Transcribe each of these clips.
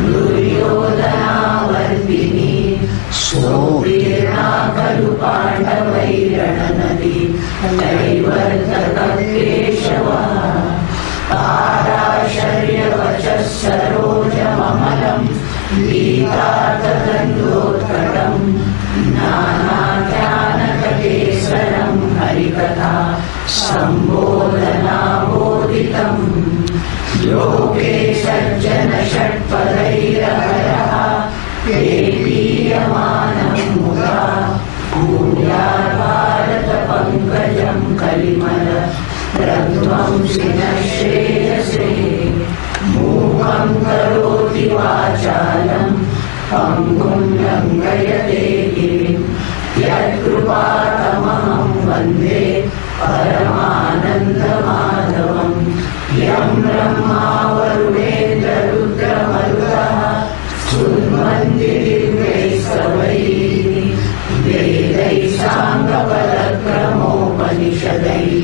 दुर्योधनावर्तिनी सोऽतीर्णा खलु पाण्डवैरणनदी कैवर्तक केशवः पाराशर्यवचः सरोजममलम् गीतार्थदण्डोत्कटम् नानाज्ञानककेसरम् हरिकथा सम्बोधनाबोधितम् लोके सज्जन षट्पदैरहरः पेपीयमानम् मुदा भूयात् भारतपङ्कजम् कलिमल प्रध्वंसिनः श्रेयसे मूकम् करोति वाचालम् पङ्गुम् लङ्घयते गिरिम् यत्कृपातमहं वन्दे परमानन्दमाधवम् यं ब्रह्मा वरुणेन्द्ररुद्रमरुतः स्तुन्वन्ति दिव्यैस्तवैः वेदैः साङ्गपदक्रमोपनिषदैः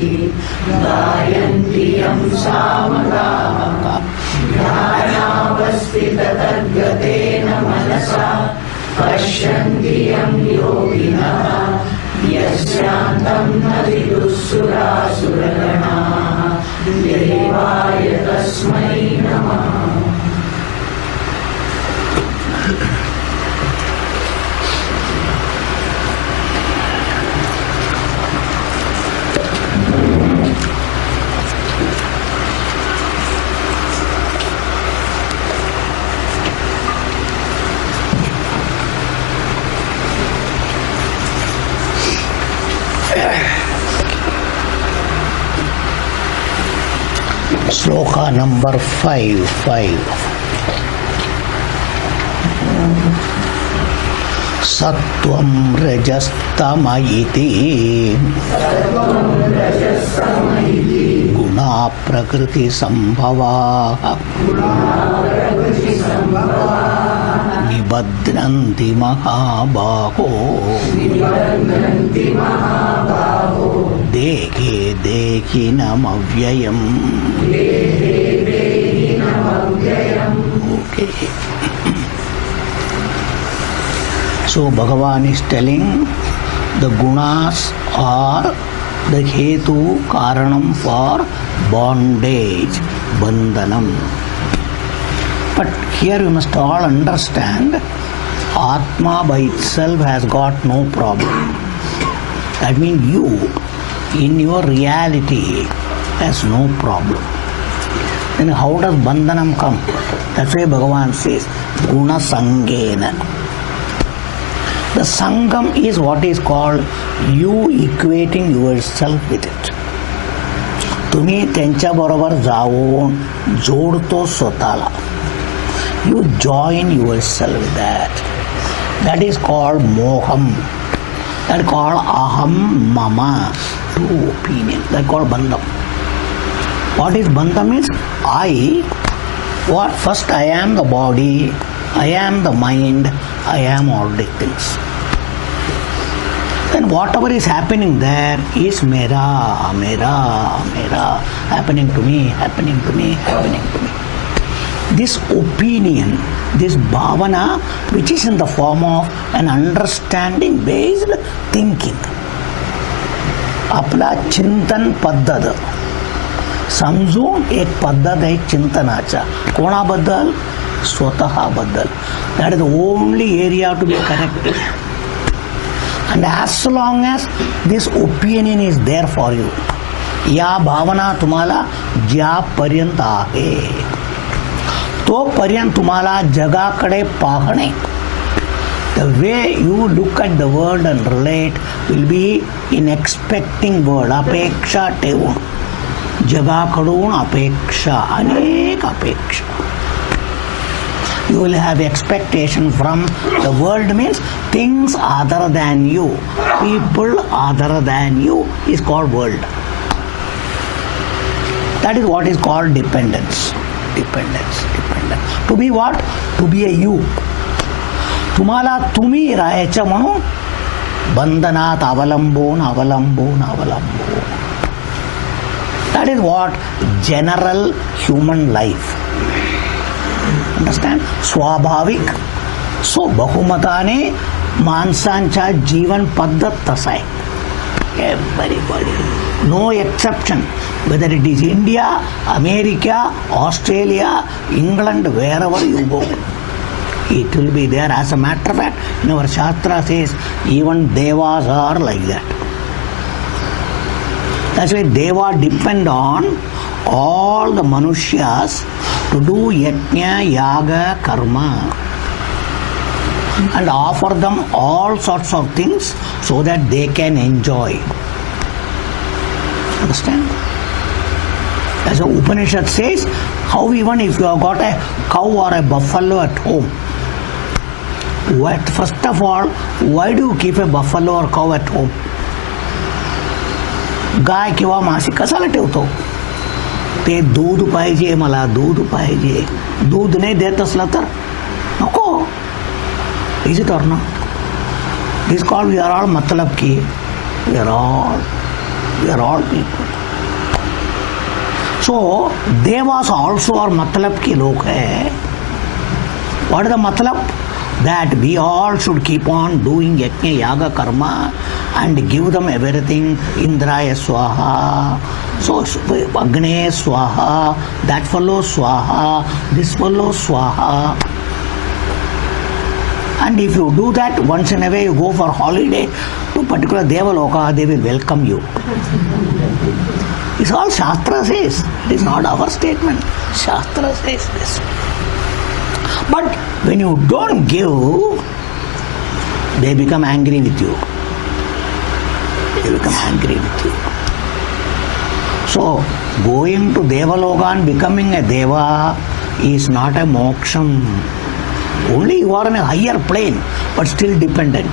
गायन्ति यं सामगाः ध्यानावस्थिततद्गतेन मनसा पश्यन्ति यं योगिनः यस्यान्तं न विदुःसुरासुरगणाः देवाय तस्मै नमः। Sloka number 5. Sattvam rajastama iti guna prakriti sambhava nibadnanti mahabaho dekhe dekhinam avyayam. Okay. So Bhagavan is telling the gunas are the hetu karanam for bondage, bandhanam. But here you must all understand, Atma by itself has got no problem. That means you, in your reality, has no problem. Then how does bandhanam come? That's why Bhagavan says, guna sangena. The sangam is what is called you equating yourself with it. तुम्ही त्यांच्या बरोबर जाऊन जोडतो स्वतःला. You join yourself with that. That is called moham. That is called aham mama. Two opinions. That is called bandham. What is bandham means? First I am the body, I am the mind, I am all these things. Then whatever is happening there is mera, happening to me. This opinion, this bhavana, which is in the form of an understanding based thinking. आपला चिंतन पद्धत समजून एक पद्धत आहे चिंतनाचा. कोणाबद्दल? स्वतःबद्दल. That is the only area to be corrected. And as long as this opinion is there for you, या भावना तुम्हाला ज्यापर्यंत आहे तोपर्यंत तुम्हाला जगाकडे पाहणे, the way you look at the world and relate will be in expecting world. अपेक्षा ठेवून, जगाकडून अपेक्षा, अनेक अपेक्षा. You will have expectation from the world means things other than you, people other than you is called world. That is what is called dependence. To be what? To be a you. तुम्हाला तुम्ही राहायचं म्हणून बंधनात अवलंबून. That is what general human life. Understand? स्वाभाविक. सो बहुमताने माणसांच्या जीवन पद्धत तसा आहे. Everybody, no exception, whether it is India, America, Australia, England, wherever you go, it will be there. As a matter of fact, in our Shastra says even devas are like that. That's why deva depend on all the manusyas to do yajna, yaga, karma, and offer them all sorts of things so that they can enjoy. Understand? As the Upanishad says, how even if you have got a cow or a buffalo at home, first of all, why do you keep a buffalo or cow at home? गाय किंवा मासे कशाला ठेवतो? ते दूध पाहिजे, मला दूध पाहिजे. दूध नाही देत असलं तर नको. Is it or not? This is called we are all matlab ki. We are all people. So devas also are matlab ki log hai. What is the matlab? That we all should keep on doing yajna, yaga, karma and give them everything. Indraya swaha. So Agne swaha. That fellow swaha. This fellow swaha. And if you do that, once in a way you go for holiday to particular Devaloka, they will welcome you. It's all Shastra says. It is not our statement. Shastra says this. But when you don't give, they become angry with you. They become angry with you. So, going to Devaloka and becoming a Deva is not a moksham. Only you are in a higher plane, but still dependent.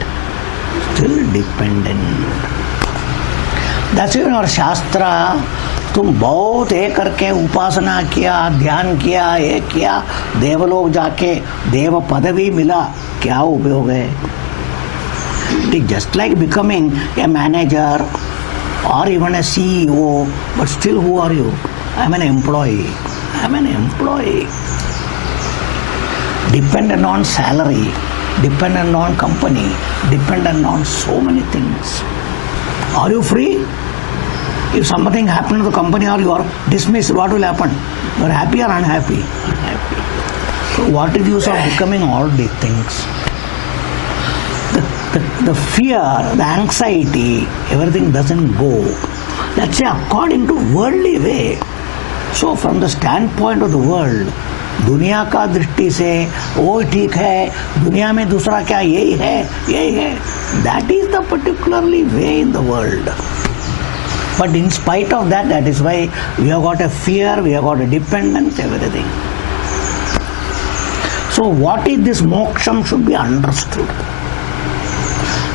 Still dependent. That's why in our Shastra, तुम बहुत ये करके उपासना किया, ध्यान किया, ये किया, देवलोक जाके देव पदवी मिला, क्या उपयोग है? It is just like becoming a manager or even a CEO, but still who are you? I am an employee. I am an employee. Dependent on salary, dependent on company, dependent on so many things. Are you free? If something happened to the company or you are dismissed, what will happen? You are happy or unhappy? Unhappy. So what is the use of becoming all these things? The fear, the anxiety, everything doesn't go. Let's say according to worldly way. So from the standpoint of the world, दुनिया का दृष्टि से वो ठीक है, दुनिया में दूसरा क्या यही है. That is the particularly way in the world. But in spite of that, that is why we have got a fear, we have got a dependence, everything. So what is this moksham should be understood.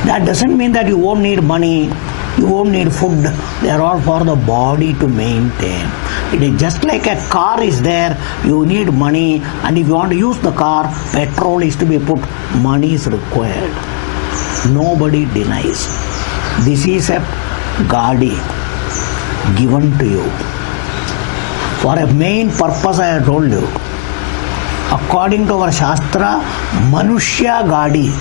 That doesn't mean that you won't need money, you won't need food. They are all for the body to maintain. It is just like a car is there, you need money, and if you want to use the car, petrol is to be put, money is required. Nobody denies. This is a gadi given to you for a main purpose. I have told you, according to our Shastra, Manushya gadi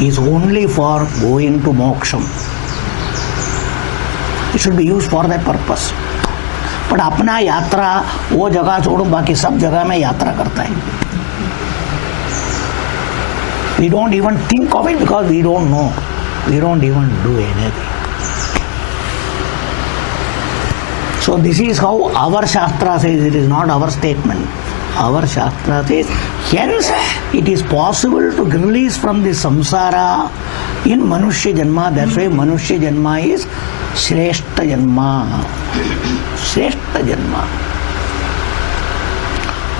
is only for going to moksham. It should be used for that purpose. But अपना यात्रा वो जगह छोड़ो, बाकी सब जगह में यात्रा करता है. We don't even think of it because we don't know. We don't even do anything. So this is how our Shastra says. It is not our statement. Our Shastra says, hence it is possible to release from the samsara in Manushya Janma. That's why Manushya Janma is Shrestha Janma. Shrestha Janma.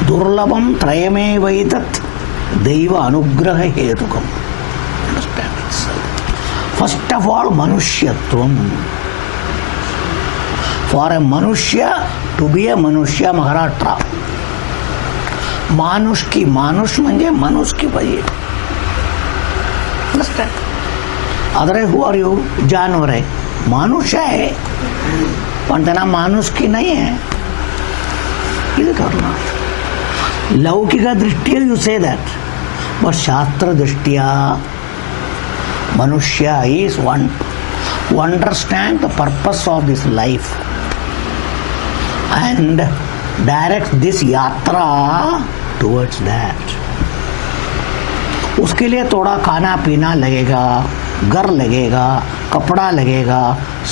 Durlabam Trayame Vaitat Deva Anugraha Hetukam. Understand itself. First of all, Manushyatvam. For a Manushya to be a Manushya Maharashtra. मानुष की मानुष म्हणजे मनुष्य की पाहिजे. Understand? Other who are you? जानवर है, मानुष है, पण त्यांना मानुष की नहीं है. इसे करना. Laukika Drishtiya you say that. But Shastra Drishtiya, Manushya is one who understands the purpose of this life and directs this yatra towards that. उसके लिए थोड़ा खाना पीना लगेगा, घर लगेगा, कपड़ा लगेगा,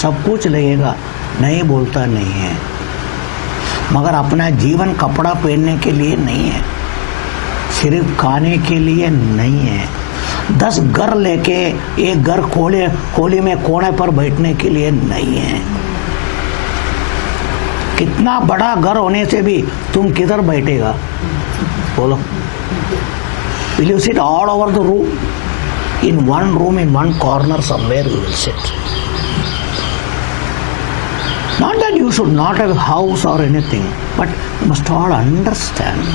सब कुछ लगेगा, नहीं बोलता नहीं है, मगर अपना जीवन कपड़ा पहनने के लिए नहीं है, सिर्फ खाने के लिए नहीं है, 10 घर लेके एक घर खोली में कोने पर बैठने के लिए नहीं है। कितना बड़ा घर होने से भी तुम किधर बैठेगा बोलो? Will you sit all over the room? In one room, in one corner somewhere you will sit. Not that you should not have a house or anything, but you must all understand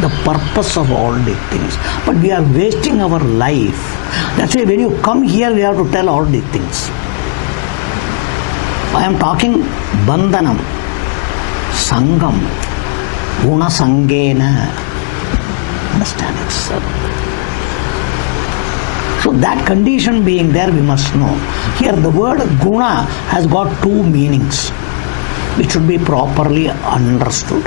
the purpose of all these things. But we are wasting our life. That's why when you come here, we have to tell all these things. I am talking bandhanam, sangam, guna sangena. Understand it, sir. So that condition being there, we must know. Here the word guna has got 2 meanings which should be properly understood.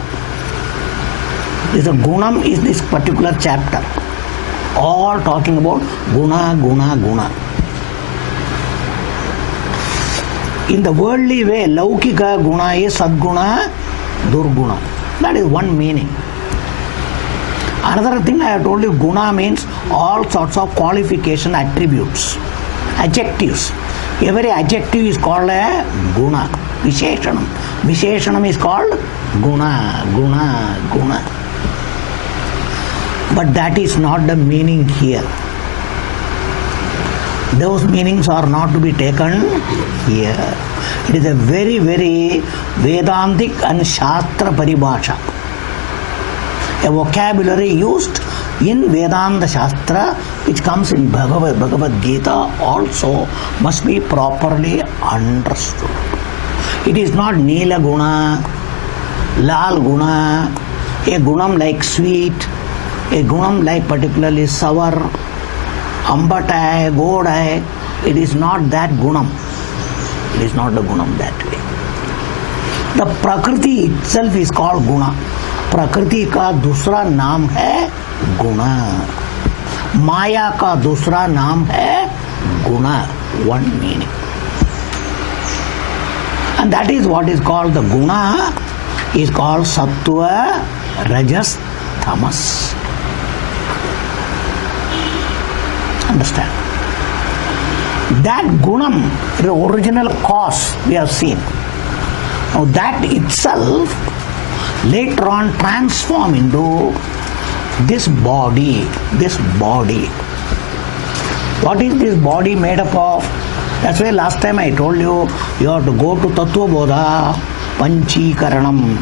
This gunam is this particular chapter, all talking about guna, guna, guna. In the worldly way, laukika guna is sadguna, durguna. That is one meaning. Another thing I have told you, guna means all sorts of qualification attributes, adjectives. Every adjective is called a guna, visheshanam. Visheshanam is called guna, guna, guna. But that is not the meaning here. Those meanings are not to be taken here. It is a very, very Vedantic and Shastra paribhasha. A vocabulary used in Vedanta Shastra, which comes in Bhagavad Gita, also must be properly understood. It is not Neela Guna, Lal Guna, a Gunam like sweet, a Gunam like particularly sour, Ambatai, Godai. It is not that Gunam. It is not the Gunam that way. The Prakriti itself is called Guna. प्रकृति का दूसरा नाम है गुणा, माया का दूसरा नाम है गुणा, one meaning. And that is what is called the guna, is called sattva, rajas, tamas. Understand? That gunam, the original cause we have seen. Now that itself later on transform into this body. What is this body made up of? That's why last time I told you, you have to go to Tattva Bodha, Panchikaranam.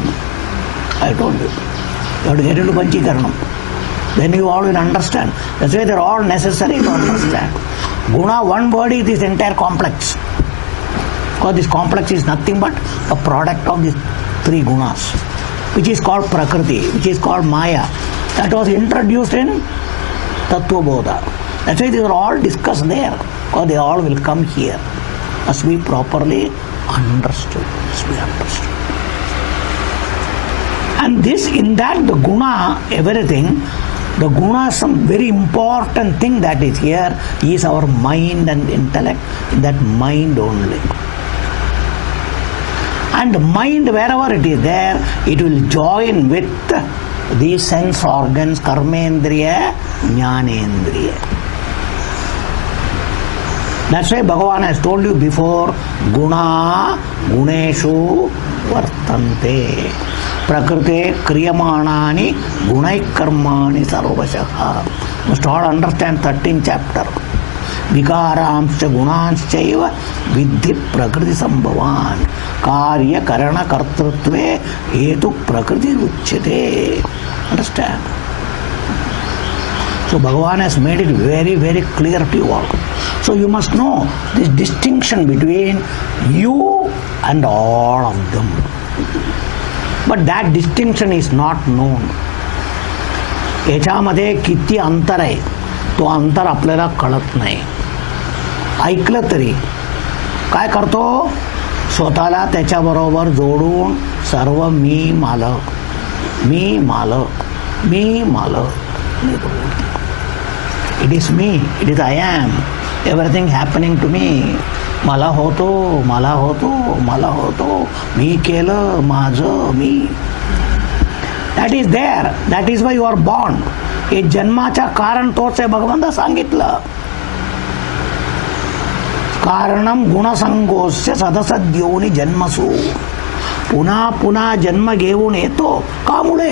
I told you. You have to get into Panchikaranam. Then you all will understand. That's why they are all necessary to understand. Guna, one word is this entire complex. Because this complex is nothing but a product of these 3 gunas, which is called Prakriti, which is called Maya. That was introduced in Tattva Bodha. That's why these are all discussed there, because they all will come here. Must be properly understood. And this, in that, the guna, everything, the guna, some very important thing that is here is our mind and intellect, that mind only. And mind, wherever it is there, it will join with these sense organs, karmendriya, jnanendriya. That's why Bhagavan has told you before, guna, guneshu, vartante. Prakrite kriyamanani, gunai karmani sarvashaha. Must all understand 13th chapter. Vikaramscha gunanschaiva vidhi prakriti sambhavan karya karana kartrutve hetu prakriti uchyate. Understand? So Bhagavan has made it very, very clear to you all. So you must know this distinction between you and all of them. But that distinction is not known. याच्यामध्ये किती अंतर आहे तो अंतर आपल्याला कळत नाही. ऐकलं तरी काय करतो, स्वतःला त्याच्याबरोबर जोडून सर्व मी मालक, मी मालक, मी मालक. इट इज मी, it is I am, everything happening to मी. मला होतो, मला होतो, मला होतो, मी केलं माझं मी. That is there, that is why you are born. हे जन्माच्या कारण तोच आहे. भगवंता सांगितलं कारणम गुणसंगोस्य सदसद्योनी जन्मसु. पुन्हा पुन्हा जन्म घेऊन येतो कामुळे,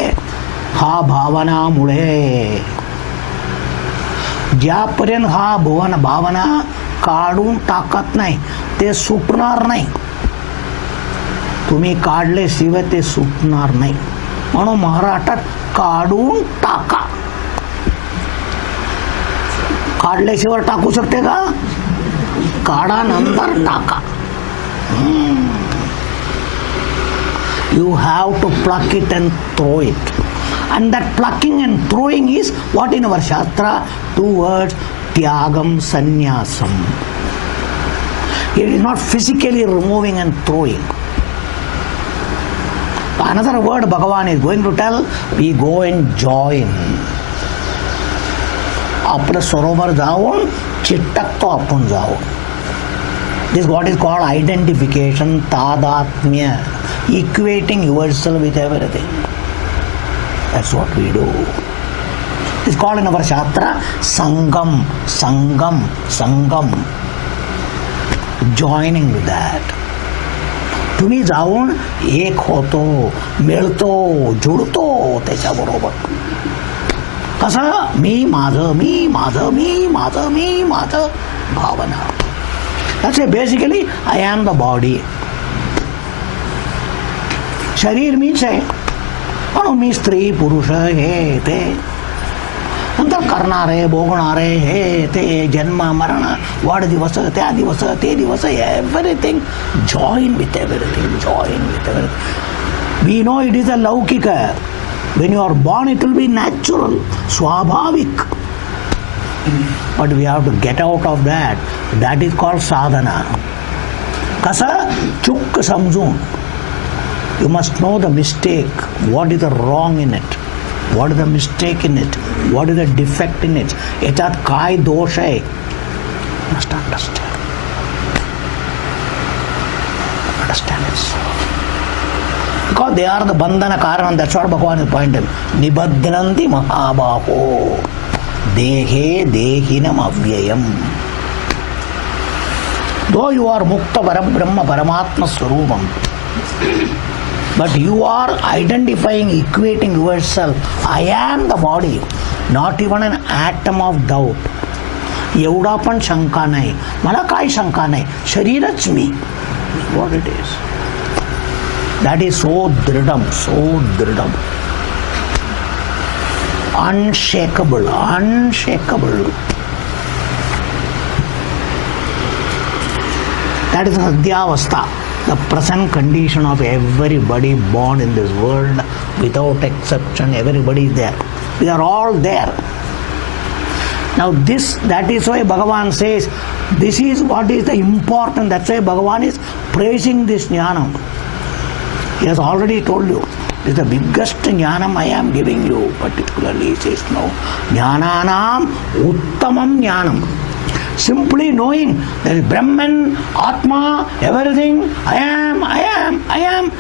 हा भावनामुळे. ज्यापर्यंत हा भावना काढून टाकत नाही ते सुटणार नाही. तुम्ही काढल्याशिवाय ते सुटणार नाही. म्हणून महाराष्ट्रात काढून टाका. काढल्याशिवाय टाकू शकते का? काढा नंतर टाका. You have to pluck it and throw it. And that plucking and throwing is what in our Shastra? 2 words, Tyagam Sannyasam. It is not physically removing and throwing. Another word Bhagavan is going to tell, we go and join. आपलं सरोवर जाऊन चिटकतो आपण जाऊन. This is what is called identification, tadatmya, equating yourself with everything. That's what we do. It's called in our Shastra Sangam, Sangam, Sangam. Joining with that. तुम्ही जाऊन एक होतो, मिळतो, जुळतो त्याच्याबरोबर. कसं? मी माझं, मी माझं, मी माझं, मी माझं भावना. That's it. Basically, I am the body. शरीर मीच आहे. म्हणून मी स्त्री पुरुष हे ते नंतर करणारे भोगणारे हे ते जन्म मरण वाढदिवस त्या दिवस ते दिवस everything. Join with everything, join with everything. We know it is a लौकिक. When you are born it will be natural, swabhavik. But we have to get out of that. That is called sadhana. कसं? चुक समजून. You must know the mistake. What is the wrong in it? What is the mistake in it? What is the defect in it? याच्यात काय दोष आहे? Must understand. Understand it. Because they are the bandhana karanam. That's what Bhagavan is pointing. Nibadhananti mahabaho dehe dehinam avyayam. Though you are mukta brahma paramatma swarupam, but you are identifying, equating yourself. I am the body. Not even an atom of doubt. एवढा पण शंका नाही. मला काय शंका नाही. शरीरच मी. What it is. That is so dridam, so dridam. Unshakable, unshakable. That is Adhyavastha, the present condition of everybody born in this world, without exception. Everybody is there. We are all there. Now that is why Bhagavan says, this is what is the important. That's why Bhagavan is praising this jnanam. He has already told you, this is the biggest jnanam I am giving you. Particularly he says, no. Jnananam uttamam jnanam. Simply knowing there is Brahman, Atma, everything. I am, I am, I am.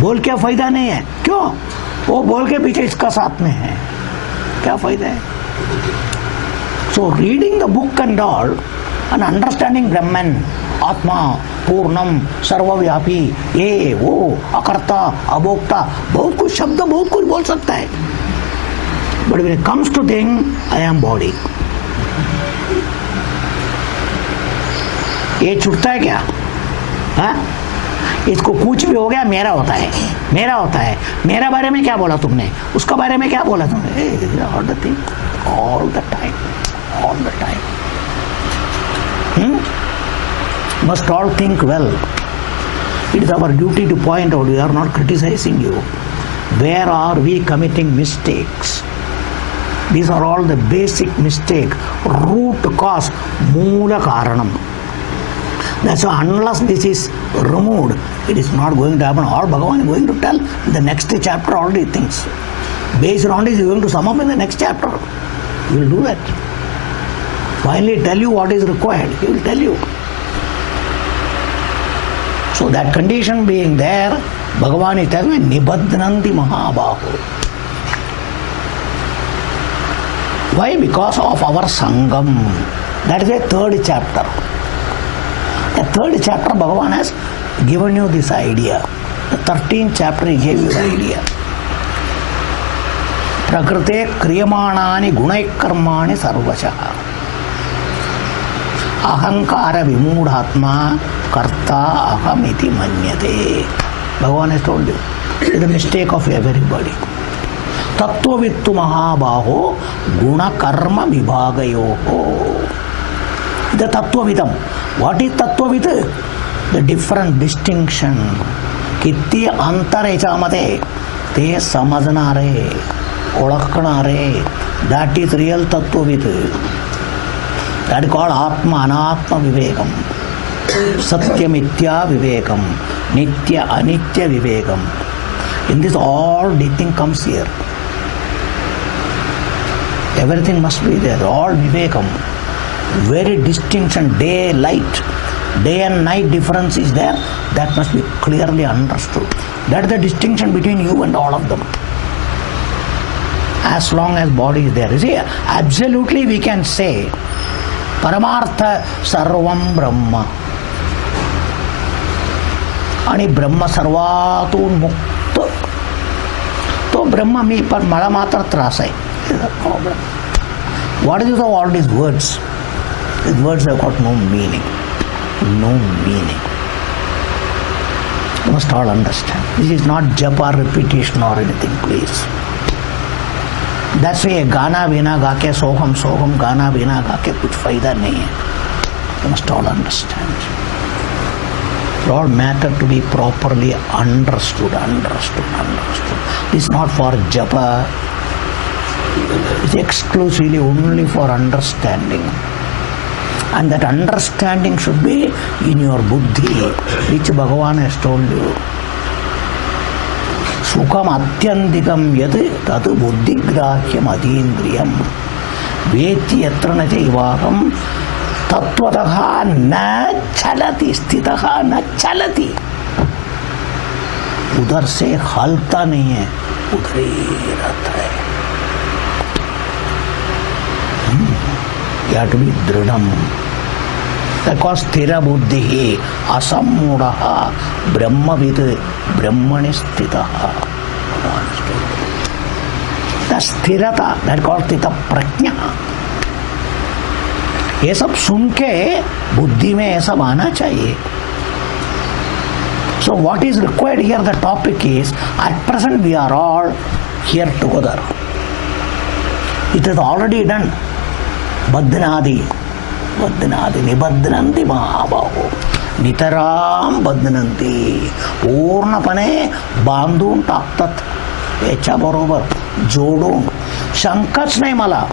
बोल क्या फायदा नहीं है? क्यों? वो बोल के पीछे इसका साथ में है. क्या फायदा है? So reading the book and all and understanding Brahman, Atma, पूर्णम, सर्वव्यापी, ये वो, अकर्ता, अभोक्ता, बहुत कुछ शब्द बहुत कुछ बोल सकता है. But when it comes to thing, I am body. ये छूटता है क्या? हाँ? इसको कुछ भी हो गया मेरा होता है, मेरा होता है. मेरा बारे में क्या बोला तुमने? उसका बारे में क्या बोला तुमने? All the thing, all the time, all the time. Must all think well. It is our duty to point out. We are not criticizing you. Where are we committing mistakes? These are all the basic mistake. Root cause, moola karanam. That's why unless this is removed, it is not going to happen. All Bhagavan is going to tell in the next chapter already things. Based on this, he is going to sum up in the next chapter. He will do that. Finally tell you what is required. He will tell you. So that condition being there, Bhagavan is telling me, Nibadnanti Mahabaho. Why? Because of our Sangam. That is the third chapter. The third chapter, Bhagavan has given you this idea. The 13th chapter, he gave you the idea. Prakrite kriyamanani gunaikarmani sarvashaha. Ahankara vimudhatma karta ahamiti manyate. Bhagavan has told you. It is the mistake of everybody. Tattvavittu mahabaho guna karma vibhagayoho. The Tattvavidam. What is Tattvavit? The different distinction. Kitti antar echamate. Te samajnare. Olakkanare. That is real Tattvavit. That is called Atma Anatma Vivekam. Satya Mithya Vivekam. Nitya Anitya Vivekam. In this all the thing comes here. Everything must be there. All Vivekam. Very distinction, day, light, day and night difference is there. That must be clearly understood. That is the distinction between you and all of them. As long as body is there. You see, absolutely we can say, Paramartha Sarvam Brahma. Ani Brahma Sarvatun Mukta. So Brahma me par mala matra trasai. What is all these words? These words have got no meaning. No meaning. You must all understand. This is not japa repetition or anything, please. That's why गाना बिना गा के सोहम सोहम गाना बिना गा के कुछ फायदा नहीं है. You must all understand. All matter to be properly understood. This is not for japa. It's exclusively only for understanding. And that understanding should be in your buddhi, which Bhagavan has told you. Sukham atyandikam yad tat buddhigrahyam adindriyam veti yatra na jaivaham tattvataha na chalati sthitaha na chalati. उधर से हलता नहीं है, उधर ही रहता है. You have to be dridam. Because sthira buddhi asammudaha brahmavid brahmani sthitaha. The sthirata, that is called sthita prajna. ये सब सुन के बुद्धि में ऐसा आना चाहिए. So what is required here, the topic is, at present we are all here together. It is already done. Badnadi, Nibadnanti Mahabaho, Nitaram Badnanti, Purnapane, Bandun Taktat, Echa Barobar, Jodun, Shankach Naimala,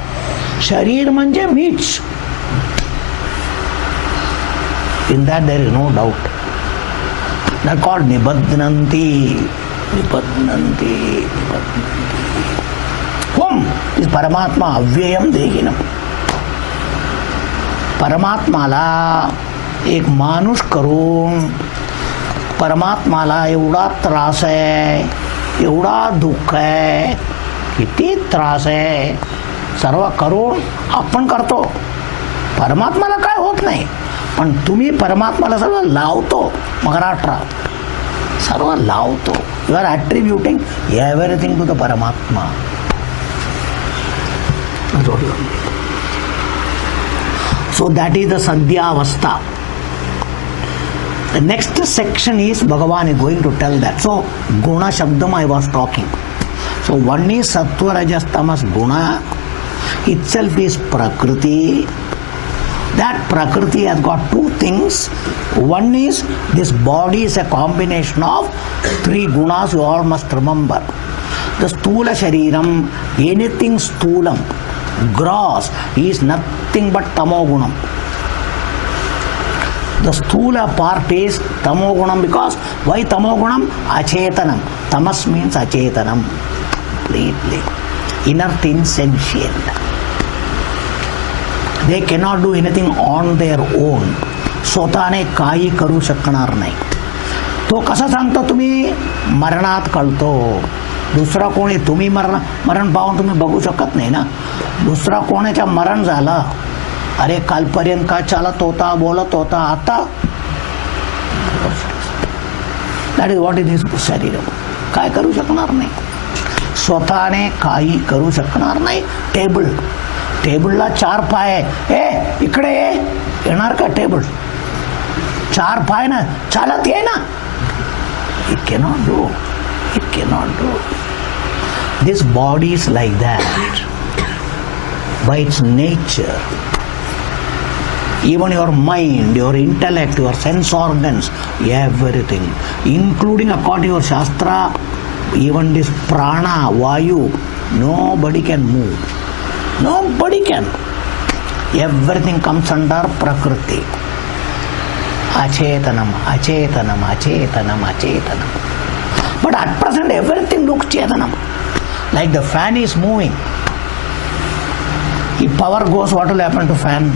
Sharir Manje meets. In that there is no doubt. They are called Nibadnanti. Whom is Paramatma Avyayam Dehinam. परमात्माला एक माणूस करून परमात्माला एवढा त्रास आहे, एवढा दुःख आहे, किती त्रास आहे, सर्व करून आपण करतो. परमात्माला काय होत नाही, पण तुम्ही परमात्माला सर्व लावतो. महाराष्ट्र सर्व लावतो. You are attributing everything to the परमात्मा. So that is the Sadhya Avastha. The next section is Bhagavan is going to tell that. So Guna Shabdam I was talking. So one is Sattva Rajas Tamas Guna. Itself is Prakriti. That Prakriti has got two things. One is this body is a combination of three gunas, you all must remember. The Stula Shariram, anything Stulam, gross, is nothing but Tamogunam. The Stula part is Tamogunam because why Tamogunam? Achetanam. Tamas means Achetanam. Completely. Inert, insentient. They cannot do anything on their own. स्वतःने काही करू शकणार नाही. तो कसा सांगतो तुम्ही मरणात कळतो. दुसरा कोणी तुम्ही मरण पाहून तुम्ही बघू शकत नाही ना. दुसरा कोणाच्या मरण झालं, अरे कालपर्यंत काय चालत होता, बोलत होता, आता that is what is his शरीर. काय करू शकणार नाही. स्वतःने काही करू शकणार नाही. टेबलला 4 पाय आहे. ए इकडे येणार का टेबल? 4 पाय ना, चालत ये ना. It cannot do. It cannot do. This body is like that by its nature. Even your mind, your intellect, your sense organs, everything, including according to your Shastra, even this prana, vayu, nobody can move. Nobody can. Everything comes under Prakriti. Achetanam, Achetanam, Achetanam, Achetanam. But at present everything looks Chetanam. Like the fan is moving. If power goes, what will happen to fan?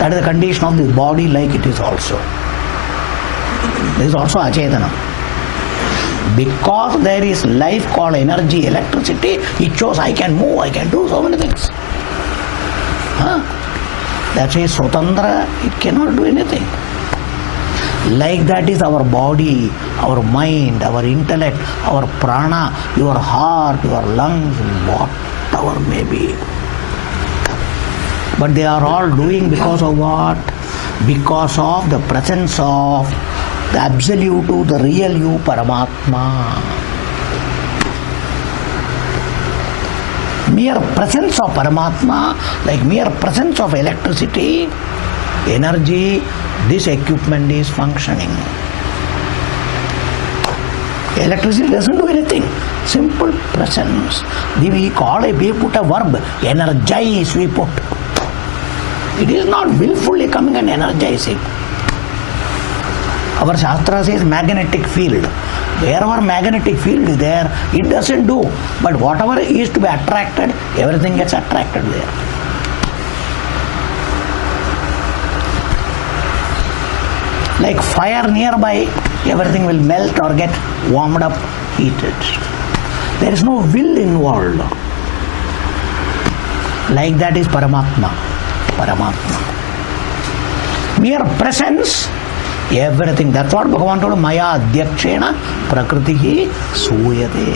That is the condition of this body, like it is also. This is also Achetanam. Because there is life called energy, electricity, it shows I can move, I can do so many things. That is Swatandra, it cannot do anything. Like that is our body, our mind, our intellect, our prana, your heart, your lungs, whatever may be. But they are all doing because of what? Because of the presence of the absolute, the real you, Paramatma. Mere presence of Paramatma, like mere presence of electricity, energy, this equipment is functioning. Electricity doesn't do anything. Simple presence. We put a verb, energize, we put. It is not willfully coming and energizing. Our Shastra says magnetic field. Wherever magnetic field is there, it doesn't do. But whatever is to be attracted, everything gets attracted there. Like fire nearby, everything will melt or get warmed up, heated. There is no will involved. Like that is Paramatma. Mere presence, everything. That's what Bhagavan told. Maya adhyakshena prakritihi suyate.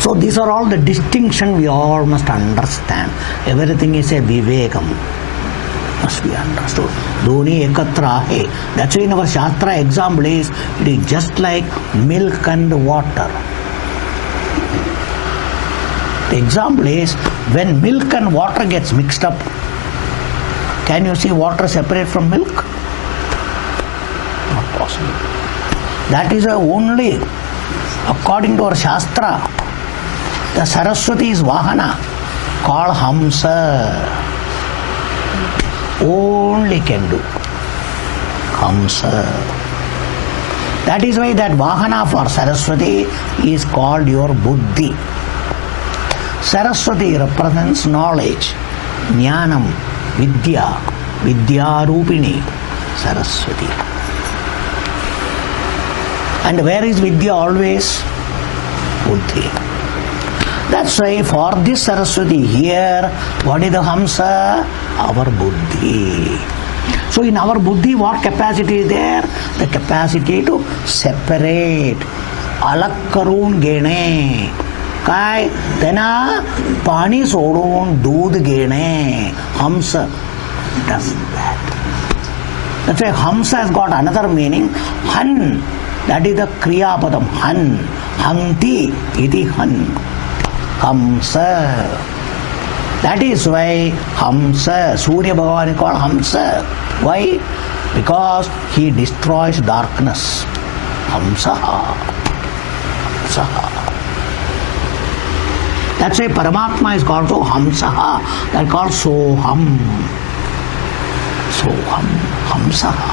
So these are all the distinction we all must understand. Everything is a vivekam. Must be understood. Doni ekatra hai. That's why in our Shastra example is, it is just like milk and water. The example is, when milk and water gets mixed up, can you see water separate from milk? Not possible. That is only, according to our Shastra, the Saraswati is Vahana, called Hamsa. Only can do. Hamsa. That is why that Vahana for Saraswati is called your Buddhi. Saraswati represents knowledge, Jnanam, Vidya, Vidya Rupini, Saraswati. And where is Vidya always? Buddhi. That's why for this Saraswati here, what is the Hamsa? Our Buddhi. So in our Buddhi, what capacity is there? The capacity to separate. Alak karun gene. काय त्यांना पाणी सोडून दूध घेणे. Hamsa does that. That's why Hamsa has got another meaning. Han, that is the Kriya Padam. Han, Hanti, iti Han. Hamsa. That is why Hamsa, Surya Bhagavan is called Hamsa. Why? because he destroys darkness. Hamsaha. That's why Paramatma is called so Hamsaha. That's called Soham. Hamsaha.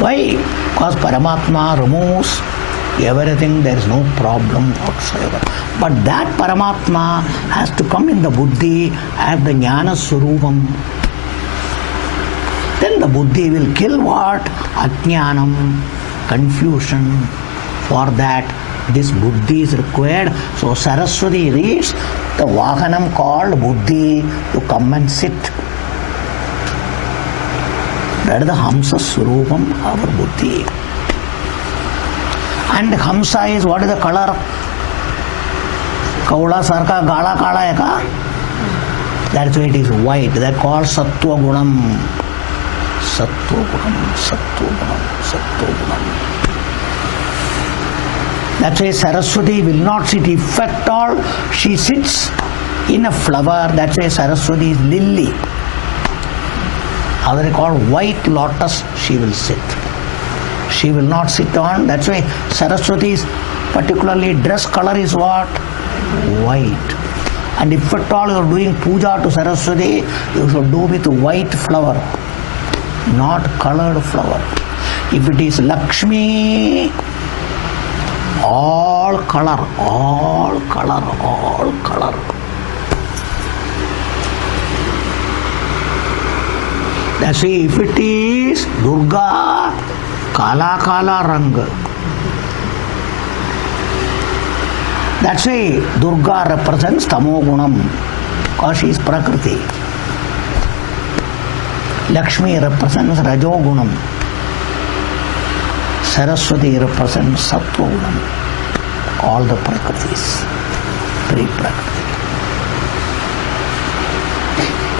Why? Because Paramatma removes everything, there is no problem whatsoever. But that Paramatma has to come in the buddhi as the Jnana Swarupam. Then the buddhi will kill what? Ajnanam, confusion. For that, this buddhi is required. So Saraswati reads the Vahanam called buddhi to come and sit. That is the Hamsa Swarupam, our buddhi. And Hamsa is, what is the color? Kaula sarka gala kala hai ka? That's why it is white. That called Sattva Gunam. That's why Saraswati will not sit. If at all she sits in a flower, that's why Saraswati is lily. Other called white lotus, she will sit. She will not sit on. That's why Saraswati's particularly dress color is what? White. And if at all you are doing puja to Saraswati, you should do with white flower, not colored flower. If it is Lakshmi, all color. That's why if it is Durga, kala rang. That's why Durga represents Tamogunam, because she is Prakriti. Lakshmi represents Rajogunam. Saraswati represents Sattvagunam. All the Prakritis. Three Prakriti.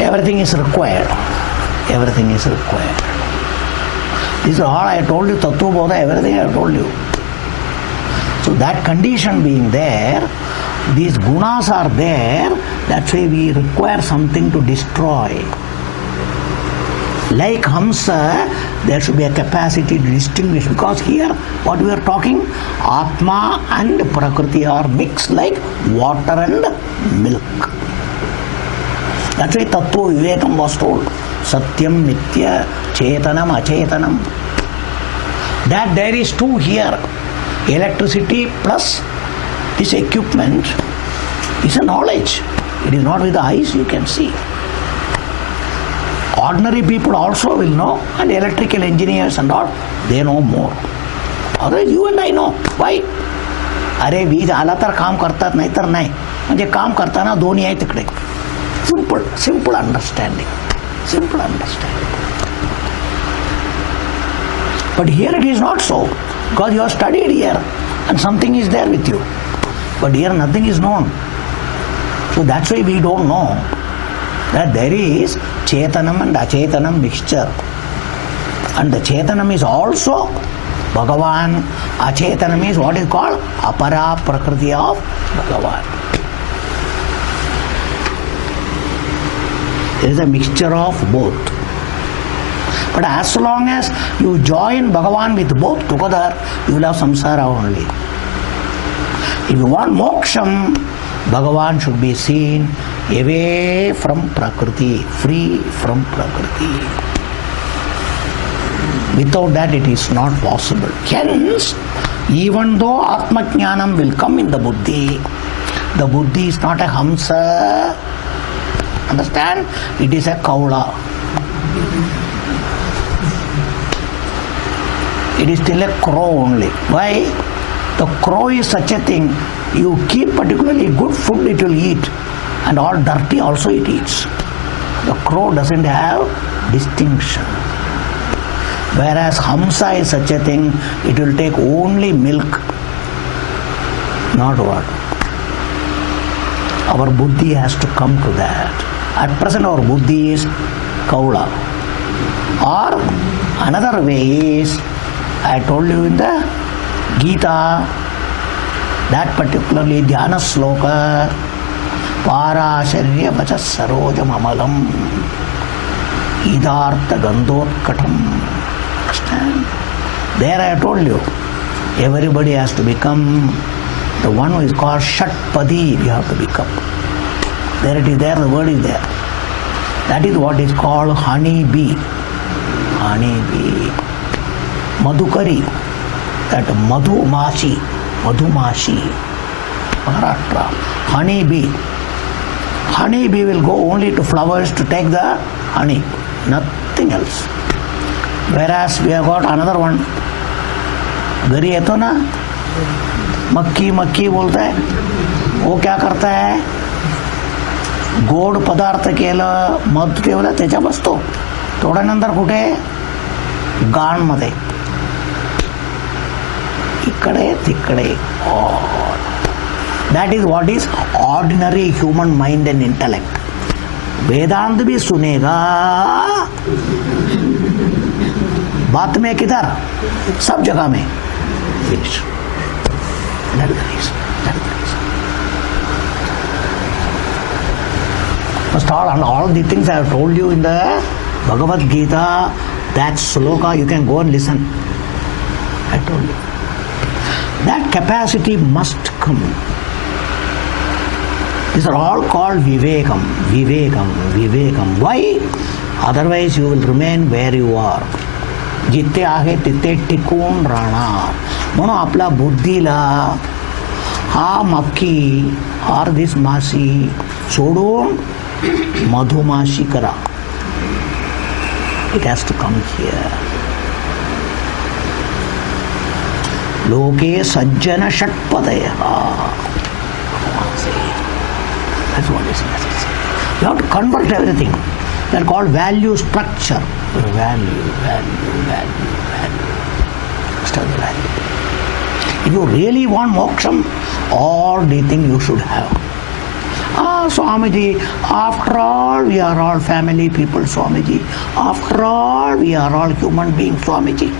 Everything is required. This is all I told you, Tattva Bodha, everything I told you. So that condition being there, these gunas are there, that's why we require something to destroy. Like Hamsa, there should be a capacity to distinguish, because here what we are talking, Atma and Prakriti are mixed like water and milk. That's why Tattva Vivekam was told, Satyam Nitya Chetanam Achetanam. That there is two here. Electricity plus this equipment is a knowledge. It is not with the eyes you can see. Ordinary people also will know, and electrical engineers and all, they know more. Otherwise you and I know. Why? अरे वीज आला तर काम करतात नाही तर नाही. म्हणजे काम करताना दोन्ही आहे तिकडे. Simple understanding. But here it is not so, because you have studied here and something is there with you. But here nothing is known. So that's why we don't know that there is Chetanam and Achetanam mixture. And the Chetanam is also Bhagavan. Achetanam is what is called Apara Prakriti of Bhagavan. There is a mixture of both. But as long as you join Bhagavan with both together, you will have samsara only. If you want moksham, Bhagavan should be seen away from Prakriti, free from Prakriti. Without that it is not possible. Hence, even though Atma Jnanam will come in the buddhi is not a Hamsa. Understand? It is a Kaula. It is still a crow only. Why? The crow is such a thing. You keep particularly good food, it will eat. And all dirty also it eats. The crow doesn't have distinction. Whereas Hamsa is such a thing, it will take only milk, not water. Our buddhi has to come to that. At present our buddhi is Kaula. Or another way is, I told you in the Gita, that particularly Dhyana Sloka, Para Sharya Vacha Sarojam Amalam. idartha gandhotkatam. Understand? There I told you, everybody has to become the one who is called Shatpadi. You have to become. There it is there, the word is there. That is what is called honey bee. Honey bee. Madhukari. That Madhumashi. Madhumashi. Maharashtra. Honey bee. Honey bee will go only to flowers to take the honey. Nothing else. Whereas we have got another one. घरी येतो ना, मक्खी मक्खी बोलता है, वो क्या करता है, गोड पदार्थ केलं, मध ठेवलं, त्याच्या बसतो. थोड्यानंतर कुठे, गाण मध्ये, इकडे तिकडे. That is what is ordinary human mind and intellect. वेदांत भी सुनेगा, बात में किधर, सब जगह में. Finish. That is the reason. That is the reason. Must all the things I have told you in the Bhagavad Gita, that sloka, you can go and listen. I told you. That capacity must come. These are all called Vivekam. Vivekam. Vivekam. Why? Otherwise you will remain where you are. जिथे आहे तिथे टिकून राहणार. म्हणून आपल्या बुद्धीला हा मक्खी और दिस मासी सोडून मधुमाशी करा. It has to come here. लोके सज्जन षट्पदयः. That's what is necessary. You have to convert everything. They are called value structure. Value. Study value. If you really want moksham, all the things you should have. Swamiji, after all, we are all family people, Swamiji. After all, we are all human beings, Swamiji.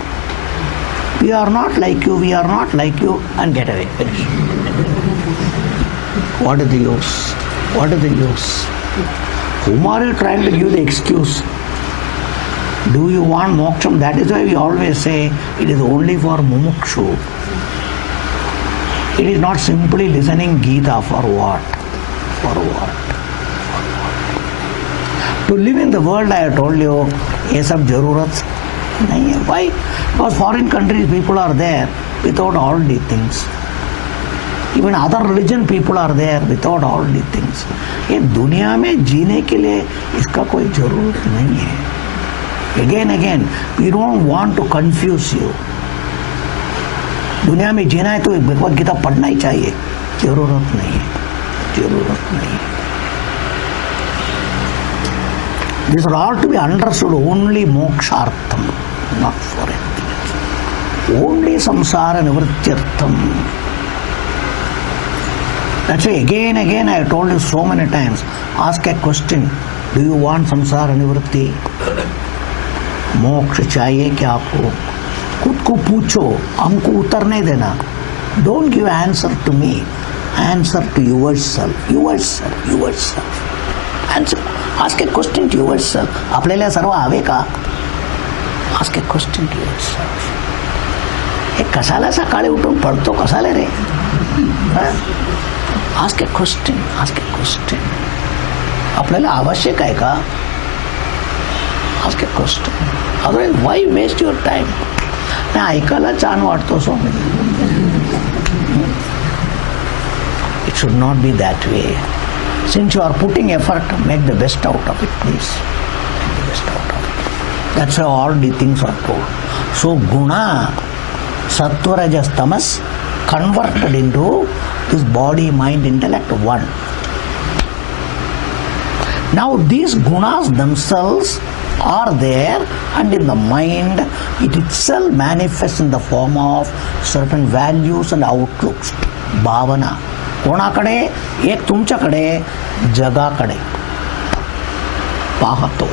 We are not like you, we are not like you, and get away. Finish. What is the use? What is the use? Whom are you trying to give the excuse? Do you want moksham? That is why we always say it is only for mumukshu. It is not simply listening Gita for what? For what? To live in the world, I have told you, ये सब जरूरत नहीं है. Why? Because foreign countries people are there without all these things. Even other religion people are there without all these things. ये दुनिया में जीने के लिए इसका कोई जरूरत नहीं है. Again, we don't want to confuse you. दुनिया में जीना है तो भगवद गीता पढ़ना ही चाहिए. जरूरत नहीं है. जरूरत नहीं है. These are all to be understood only mokshartham, not for anything else. Only samsara nivrityartham. That's why again I have told you so many times, ask a question, do you want samsara nivritti? मोक्ष चाहिए क्या आपको? खुद को पूछो, हमको उत्तर नहीं देना. Don't give answer to me, answer to yourself. Answer. Ask a question to yourself. आपल्याला सर्व हवे का? Ask a question to yourself. हे कशाला सकाळी उठून पडतो कशाला रे? Ask a question. आपल्याला आवश्यक आहे का? Ask a question. Otherwise, why waste your time? नाही ऐकायला छान वाटतो स्वामी. It should not be that way. Since you are putting effort, make the best out of it, please. Make the best out of it. That's why all the things are told. So guna, sattva, rajas, tamas converted into this body, mind, intellect, one. Now these gunas themselves are there, and in the mind it itself manifests in the form of certain values and outlooks. Bhavana. कोणाकडे? एक तुमच्याकडे, जगाकडे पाहतो.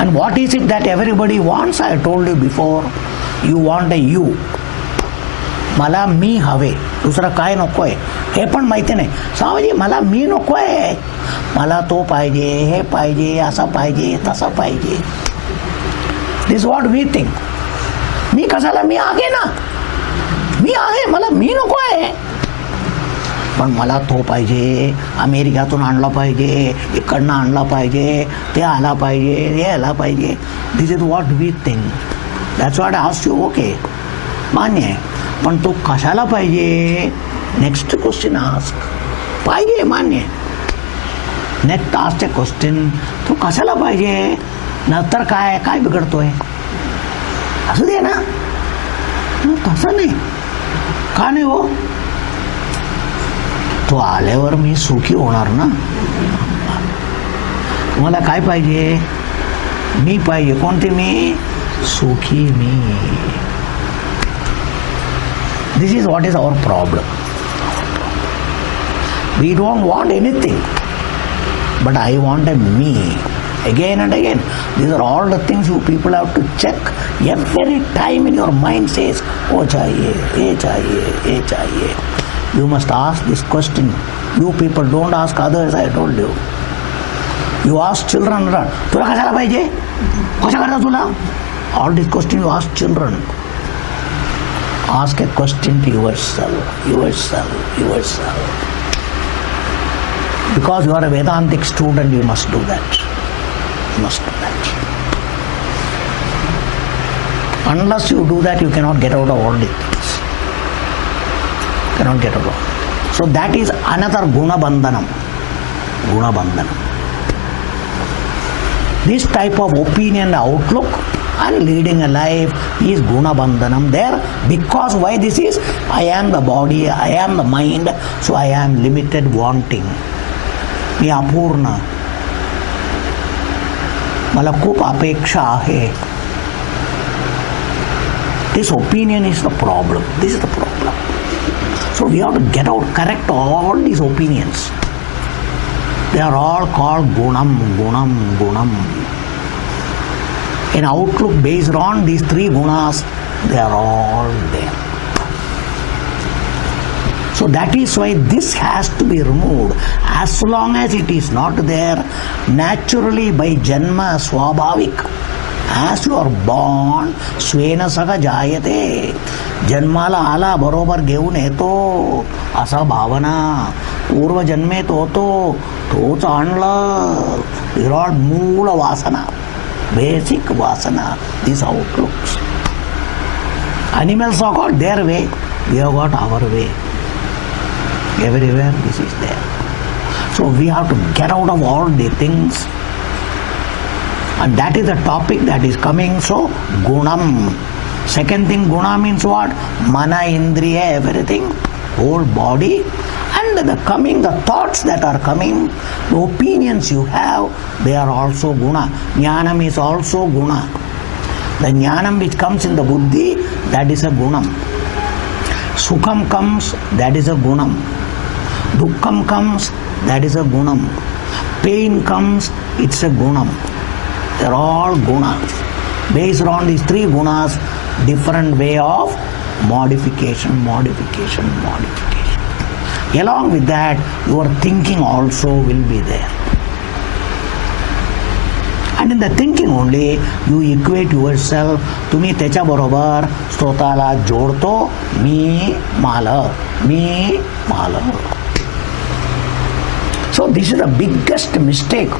And what is it that everybody wants? I told you before, you want a you. मला मी हवे, दुसरं काय नको आहे हे पण माहिती नाही. स्वामीजी मला मी नको आहे, मला तो पाहिजे, हे पाहिजे, असं पाहिजे, तसं पाहिजे. This what we think. मी कशाला, मी आहे ना, मी आहे, मला मी नको आहे. पण मला तो पाहिजे, अमेरिकेतून आणला पाहिजे, इकडनं आणला पाहिजे, ते आला पाहिजे, हे आला पाहिजे. This is what we think. That's what I ask you. Okay, मान्य आहे, पण तो कशाला पाहिजे? Next question ask. पाहिजे, मान्य आहे. नेक्स्ट आस्क ए क्वेश्चन, तो कशाला पाहिजे? नंतर काय काय बिघडतोय? असू दे ना. तसं नाही, का नाही हो? तो आल्यावर मी सुखी होणार ना. तुम्हाला काय पाहिजे? मी पाहिजे. कोणते मी? सुखी मी. This is what is our problem. We don't want anything, but I want a me. Again and again, these are all the things you people have to check. Every time in your mind says, oh chahiye, ye chahiye, ye chahiye. You must ask this question. You people don't ask others, I told you. You ask children, तुला कशाला पाहिजे? कशा करता तुला? All these questions you ask children. Ask a question to yourself. Because you are a Vedantic student, you must do that. Unless you do that, you cannot get out of all these things. So that is another guna bandhanam. This type of opinion, outlook, and leading a life is guna bandhanam there. Because why this is? I am the body, I am the mind, so I am limited, wanting. मी अपूर्ण, मला खूप अपेक्षा आहे. This opinion is the problem. This is the problem. So we have to get out, correct all these opinions. They are all called gunam. An outlook based on these three gunas, they are all there. So that is why this has to be removed. As long as it is not there, naturally by janma swabhavik, as you are born, swena saga jayate, जन्माला आला बरोबर घेऊन येतो असा भावना पूर्व जन्मेत होतो, तोच आणला. विराट मूळ वासना, बेसिक वासना. This outlooks. Animals have got their way, we have got our way. Everywhere this is there. So we have to get out of all the things, and that is the topic that is coming. So gunam. Second thing, guna means what? Mana, indriya, everything, whole body, and the thoughts that are coming, the opinions you have, they are also guna. Jnanam is also guna. The jnanam which comes in the buddhi, that is a gunam. Sukham comes, that is a gunam. Dukkham comes, that is a gunam. Pain comes, it's a gunam. They are all guna. Based on these three gunas, different way of modification. Along with that, your thinking also will be there. And in the thinking only, you equate yourself. तुम्ही त्याच्या बरोबर स्वतःला जोडतो. मी मालक. So this is the biggest mistake.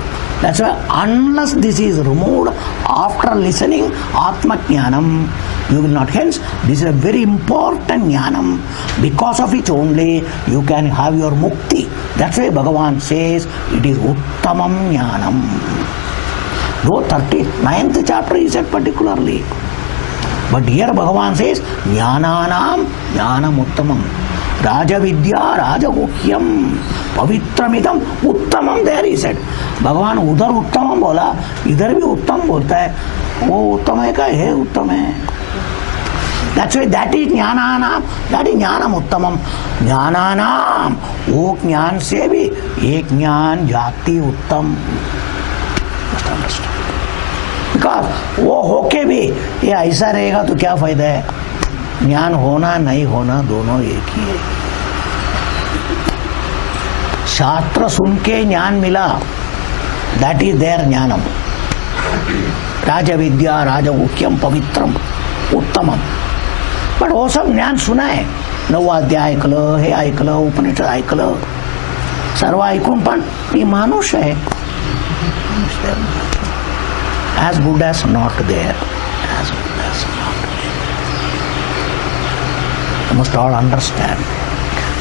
That's why unless this is removed after listening Atma Jnanam, you will not. Hence, this is a very important Jnanam. Because of it only, you can have your mukti. That's why Bhagavan says it is Uttamam Jnanam. Though 39th chapter is said particularly. But here Bhagavan says Jnananam Jnanam Uttamam. Raja Vidya Raja Guhyam Pavitramidam Uttamam. There he said. भगवान उधर उत्तम बोला, इधर भी उत्तम बोलता है. वो उत्तम है का है उत्तम है. That's why that is ज्ञानानाम, that is ज्ञानम उत्तमम. ज्ञानानाम, वो ज्ञान से भी एक ज्ञान जाति उत्तम. बिकॉज वो होके भी ये ऐसा रहेगा तो क्या फायदा है? ज्ञान होना नहीं होना दोनों एक ही है। शास्त्र सुन के ज्ञान मिला, दैट इज देयर ज्ञानम। राज विद्या राजगुह्यम पवित्रम उत्तमम, पण वो सब ज्ञान सुना आहे, नववाद्य ऐकलं, हे ऐकलं, उपनिषद ऐकलं, सर्व ऐकून पण मी माणूस आहे. as good as not there, as good as not there. You must all understand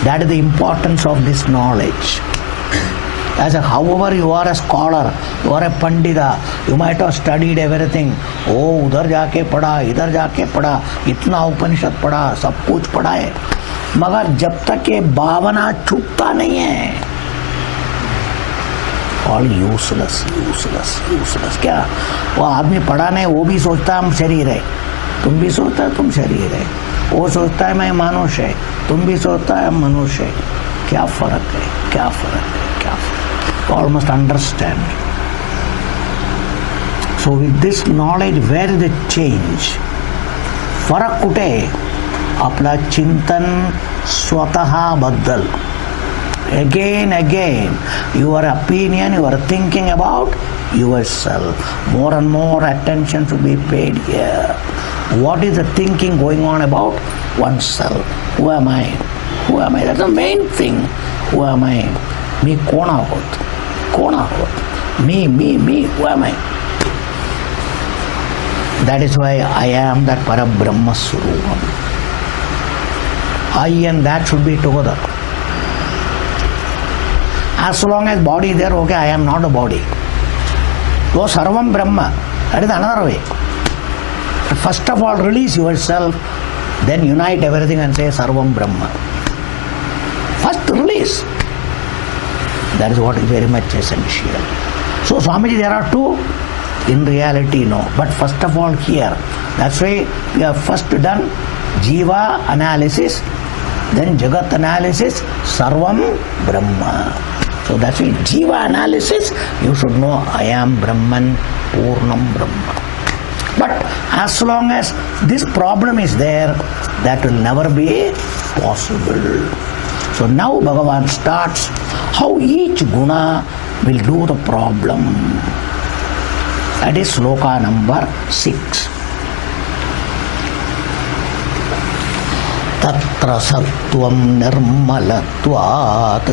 that is the importance of this knowledge. As a, however you are a scholar, you are a pandita, you might have studied everything. Oh, उधर जाके पढ़ा, इधर जाके पढ़ा, इतना उपनिषद पढ़ा, सब कुछ पढ़ा है, मगर जब तक ये भावना छूटता नहीं है, all useless, useless, useless. क्या वो आदमी पढ़ा नहीं, वो भी सोचता है हम शरीर है, तुम भी सोचता है तुम शरीर है, वो सोचता है मैं मनुष्य है, तुम भी सोचता है हम मनुष्य है. क्या फर्क है, क्या फर्क है, क्या फर्क. All must understand. So with this knowledge, where is the change? फरक कुठे? आपला चिंतन स्वतः बद्दल. Again, your opinion, your thinking about yourself. More and more attention should be paid here. What is the thinking going on about oneself? Who am I? Who am I? That's the main thing. Who am I? मी कोण आहोत? कोण आहोत? मी. Who am I? That is why I am that Parabrahma Swarupam. I and that should be together. As long as body is there, okay, I am not a body. So Sarvam Brahma, that is another way. First of all, release yourself, then unite everything and say Sarvam Brahma. First release. That is what is very much essential. So Swamiji, there are two. In reality, no. But first of all here, that's why we have first done Jiva analysis, then Jagat analysis, Sarvam Brahma. So that's why Jiva analysis, you should know I am Brahman, Purnam Brahma. But as long as this problem is there, that will never be possible. So now Bhagavan starts how each guna will do the problem. That is sloka number 6. Tatra sattvam nirmalatvat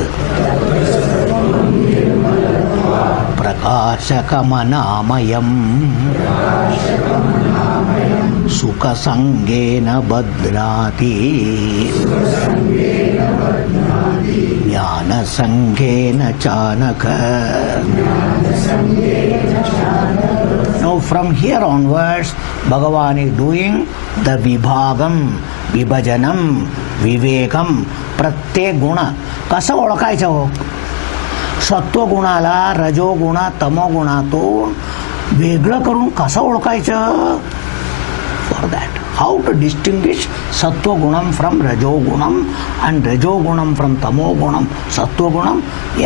prakashakamanāmayam sukha sangena badnāti jnana sangena chanaka. Now from here onwards, Bhagavan is doing the vibhagam, vibhajanam, vivekam, प्रत्येक गुण कसं ओळखायचं हो. सत्व गुणाला रजो गुणा तमो गुणातून वेगळं करून कसं ओळखायचं. For that how to distinguish सत्व गुणम फ्रॉम रजो गुणम and रजो गुणम फ्रॉम तमो गुणम, सत्व गुणम,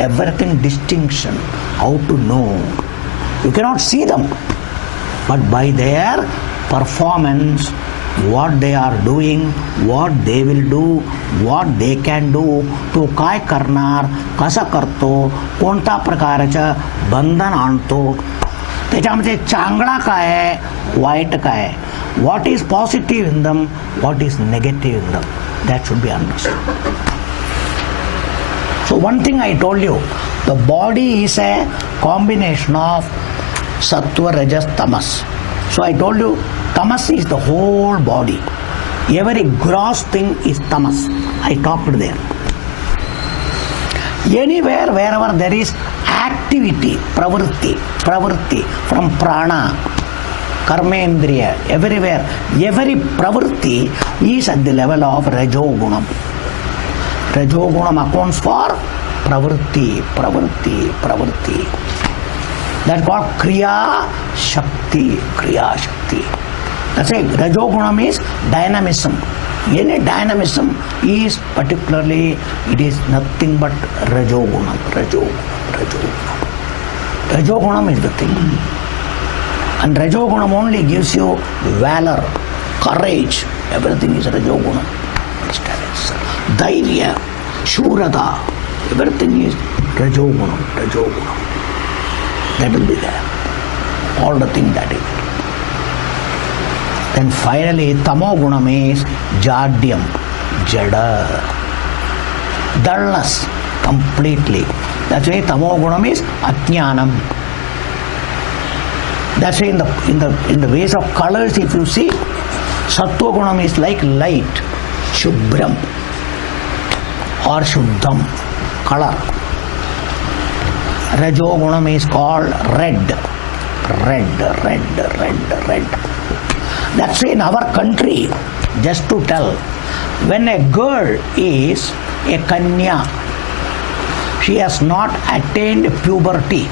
everything distinction, how to know. You cannot see them, but by their performance, what they are doing, what they will do, what they can do, तो काय करणार, कसा करतो, कोणत्या प्रकारचं बंधन आणतो, त्याच्यामध्ये चांगला काय आहे, वाईट काय आहे, what is positive in them, what is negative in them, that should be understood. So one thing I told you, the body is a combination of sattva, rajas, tamas. So I told you, tamas is the whole body. Every gross thing is tamas. I talked there. Anywhere, wherever there is activity, pravritti, from prana, karmendriya, everywhere, every pravritti is at the level of rajogunam. Rajogunam accounts for pravritti. That's called kriya shakti. That's it. Rajogunam is dynamism. Any dynamism is particularly, it is nothing but rajogunam. Rajogunam is the thing. And rajogunam only gives you valor, courage, everything is Rajoguna. Understand it, sir? Dairya, Shurata, everything is Rajoguna. That will be there. All the things that is there. Then finally, Tamoguna means Jadyam, Jada. Dullness, completely. That's why Tamoguna means Ajnanam. That's why in the ways of colors, if you see, Sattva is like light, Shubhram or Shuddham, color. Rajoguna is called red. That's why in our country, just to tell, when a girl is a Kanya, she has not attained puberty.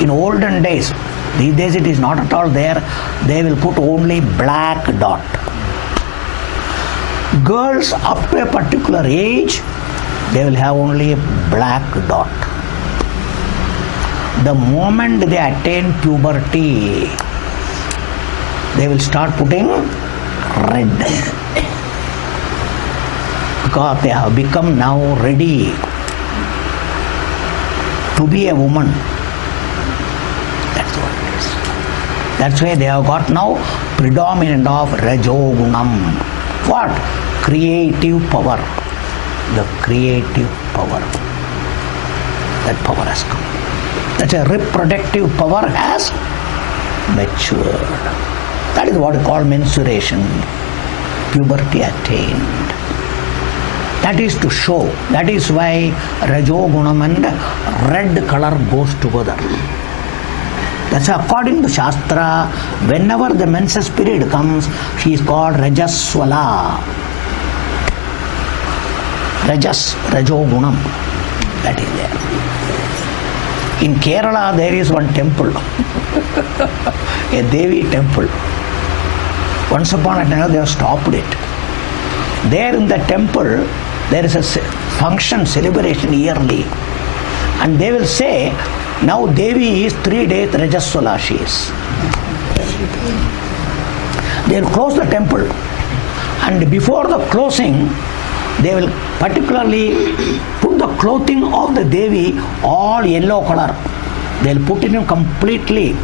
In olden days, these days it is not at all there, they will put only black dot. Girls up to a particular age, they will have only a black dot. The moment they attain puberty, they will start putting red. Because they have become now ready to be a woman. That's what it is. That's why they have got now predominant of Rajogunam. What? Creative power. The creative power. That power has come. That's a reproductive power has matured. That is what we call menstruation. Puberty attained. That is to show. That is why Rajogunam and red color goes together. That's according to Shastra, whenever the menses period comes, she is called Rajaswala. Rajogunam. That is there. In Kerala, there is one temple, a Devi temple. Once upon a time, they have stopped it. There in the temple, there is a function, celebration yearly. And they will say, now Devi is 3 days Rajaswala she is. They will close the temple. And before the closing, they will particularly put the clothing of the Devi all yellow color. They will put it in completely,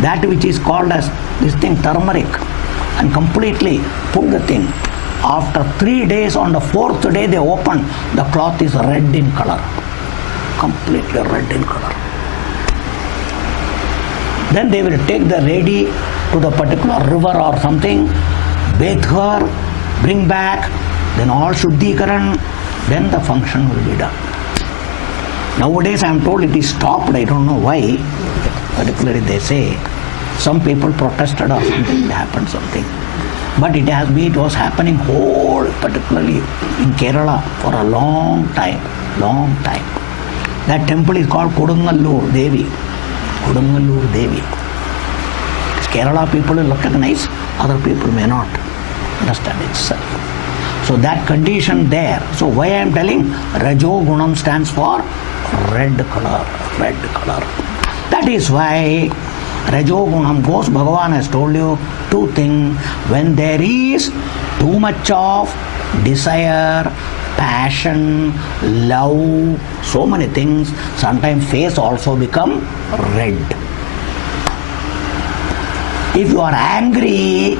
that which is called as this thing turmeric, and completely put the thing. After 3 days, on the 4th day they open, the cloth is red in color. Completely red in color. Then they will take the lady to the particular river or something, bathe her, bring back, then all Shuddhikaran, then the function will be done. Nowadays I am told it is stopped, I don't know why. Particularly they say, some people protested or something, happened something. But it was happening whole, particularly in Kerala for a long time. That temple is called Kodungallur Devi. Kerala people will recognize, other people may not understand itself. So that condition there. So why I am telling, Rajogunam stands for red color. That is why Rajogunam goes, Bhagavan has told you 2 things. When there is too much of desire, passion, love, so many things, sometimes face also become red. If you are angry,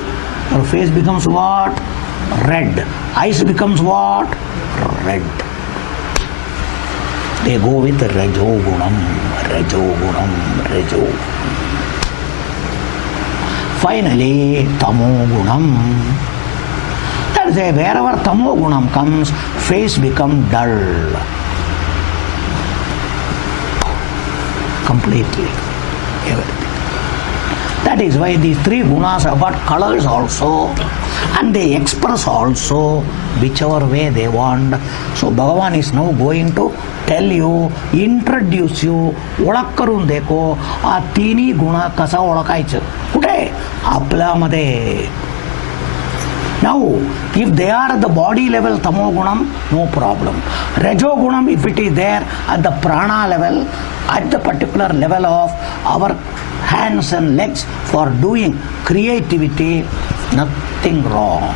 your face becomes what? Red. Eyes becomes what? Red. They go with Rajogunam. Finally, Tamogunam. That is wherever Tamogunam comes, face becomes dull. Completely. Everything. That is why these 3 gunas have got colors also, and they express also whichever way they want. So Bhagavan is now going to tell you, introduce you, ओळखकरून देखो आ तिन्ही गुण कसा ओळखायचं कुठे आपल्यामध्ये. Now, if they are at the body level, tamogunam, no problem. Rajogunam, if it is there at the prana level, at the particular level of our hands and legs for doing creativity, nothing wrong.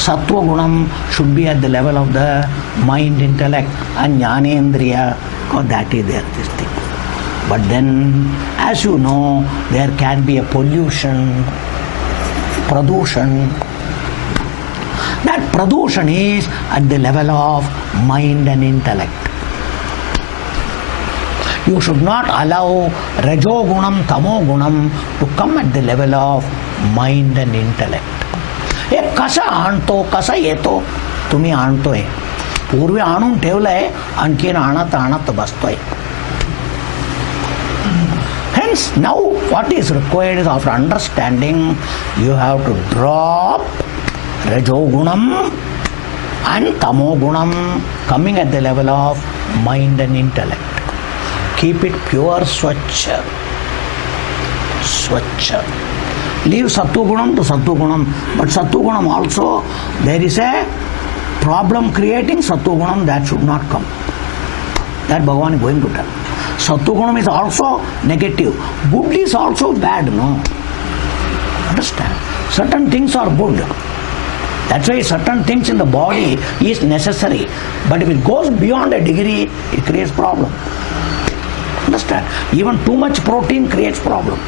Sattva gunam should be at the level of the mind, intellect and jnanendriya, because that is there, this thing. But then, as you know, there can be a pollution, pradushan. That pradushan is at the level of mind and intellect. You should not allow rajogunam, tamogunam to come at the level of mind and intellect. हे कसा आणतो कसा येतो तुम्ही आणतोय पूर्वी आणून ठेवलंय आणखीन आणत आणत बसतोय. Hence now what is required is, after understanding, you have to drop rajogunam and tamogunam coming at the level of mind and intellect. Keep it pure, swachha. Leave sattvagunam to sattvagunam, but sattvagunam also, there is a problem creating sattvagunam, that should not come. That Bhagavan is going to tell. Sattvagunam is also negative. Good is also bad, no? Understand? Certain things are good. That's why certain things in the body is necessary. But if it goes beyond a degree, it creates problem. Understand? Even too much protein creates problem.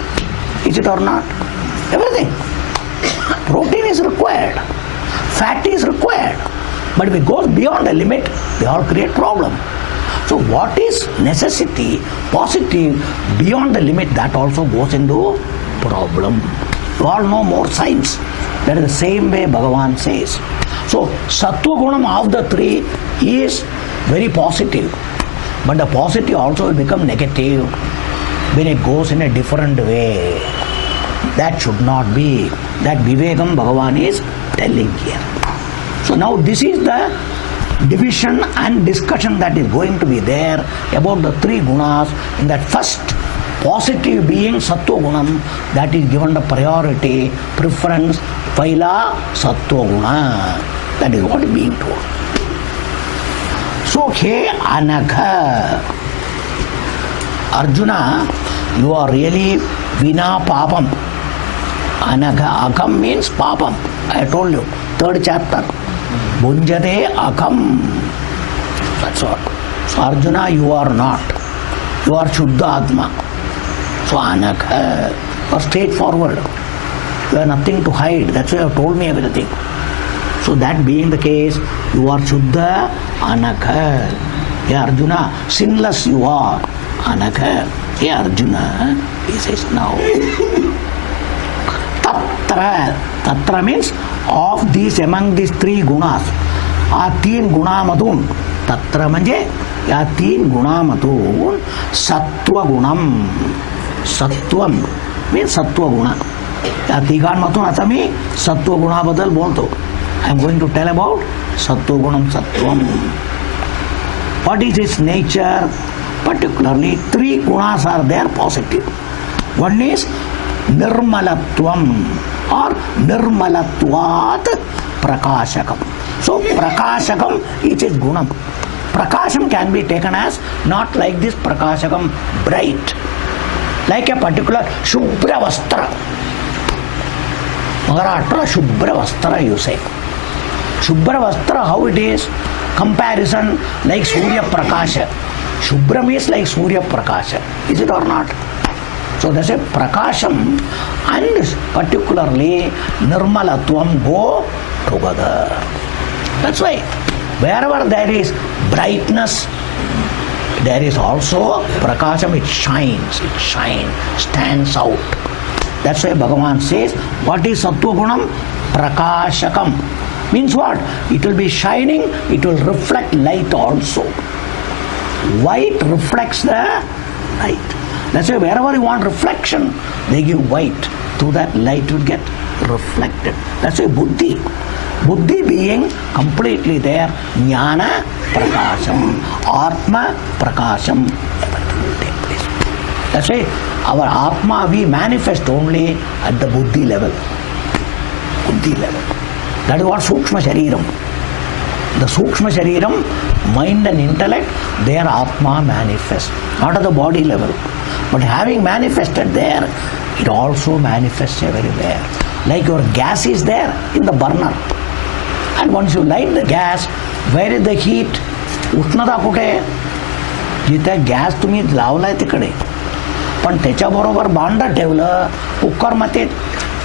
Is it or not? Everything. Protein is required. Fat is required. But if it goes beyond a limit, they all create problem. So what is necessity, positive, beyond the limit, that also goes into problem. You all know more science. That is the same way Bhagavan says. So sattva gunam of the three is very positive. But the positive also will become negative when it goes in a different way. That should not be. That Vivekam Bhagavan is telling here. So now this is the division and discussion that is going to be there about the three gunas. In that first positive being Sattva Gunam, that is given the priority, preference, Paila Sattva Guna. That is what is being told. So, He Anagha, Arjuna, you are really Vina Papam. Anagha, Akam means Papam. I told you, 3rd chapter. Bunjade Akam. That's all. So, Arjuna, you are not. You are Shuddha Atma. So, Anagha, you are straightforward. You have nothing to hide. That's why you have told me everything. So, that being the case, you are Shuddha Anagha. Hey Arjuna, sinless you are. Anagha. Hey Arjuna, he says now. Tatra. Tatra means of these, among these three gunas. आ 3 गुणामधून तत्र म्हणजे या 3 गुणामधून सत्वगुणम. सत्वम means सत्वगुण. या तिघांमधून आता मी सत्वगुणाबद्दल बोलतो. I am going to tell about सत्वगुणम सत्वम. What is its nature? Particularly 3 gunas are there positive. One is nirmalatvam or nirmalatvat prakashakam. So prakashakam is its gunam. Prakasham can be taken as not like this prakashakam bright, like a particular shubhra vastra. Maharashtra shubhra vastra you say. Shubhra vastra, how it is? Comparison like Surya Prakasha. Shubhram is like Surya Prakasha. Is it or not? So that's a Prakasham and particularly Nirmalatvam go together. That's why wherever there is brightness, there is also Prakasham. It shines, stands out. That's why Bhagavan says, what is Sattva Gunam? Prakashakam. Means what? It will be shining, it will reflect light also. White reflects the light. That's why wherever you want reflection, they give white. Through that light will get reflected. That's why Buddhi. Buddhi being completely there, Jnana Prakasham, Atma Prakasham, everything will take place. That's why our Atma we manifest only at the Buddhi level. Buddhi level. That is what Sukshma Shariram. The Sukshma Shariram, mind and intellect, their Atma manifests. Not at the body level. But having manifested there, it also manifests everywhere. Like your gas is there in the burner. And once you light the gas, where is the heat? उष्णता कुठे? जिथे gas तुम्ही लावलाय तिकडे. पण त्याच्याबरोबर भांड ठेवलं कुकरमध्ये,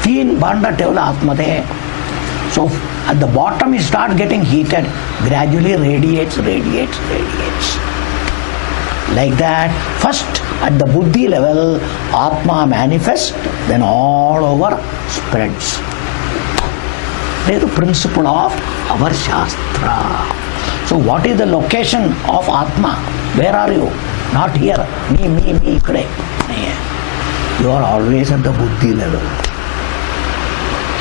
3 भांड ठेवलं आतमध्ये. So at the bottom it starts getting heated, gradually radiates. Like that, first at the buddhi level, Atma manifests, then all over spreads. That is the principle of our Shastra. So what is the location of Atma? Where are you? Not here. Me, ikkade. You are always at the buddhi level.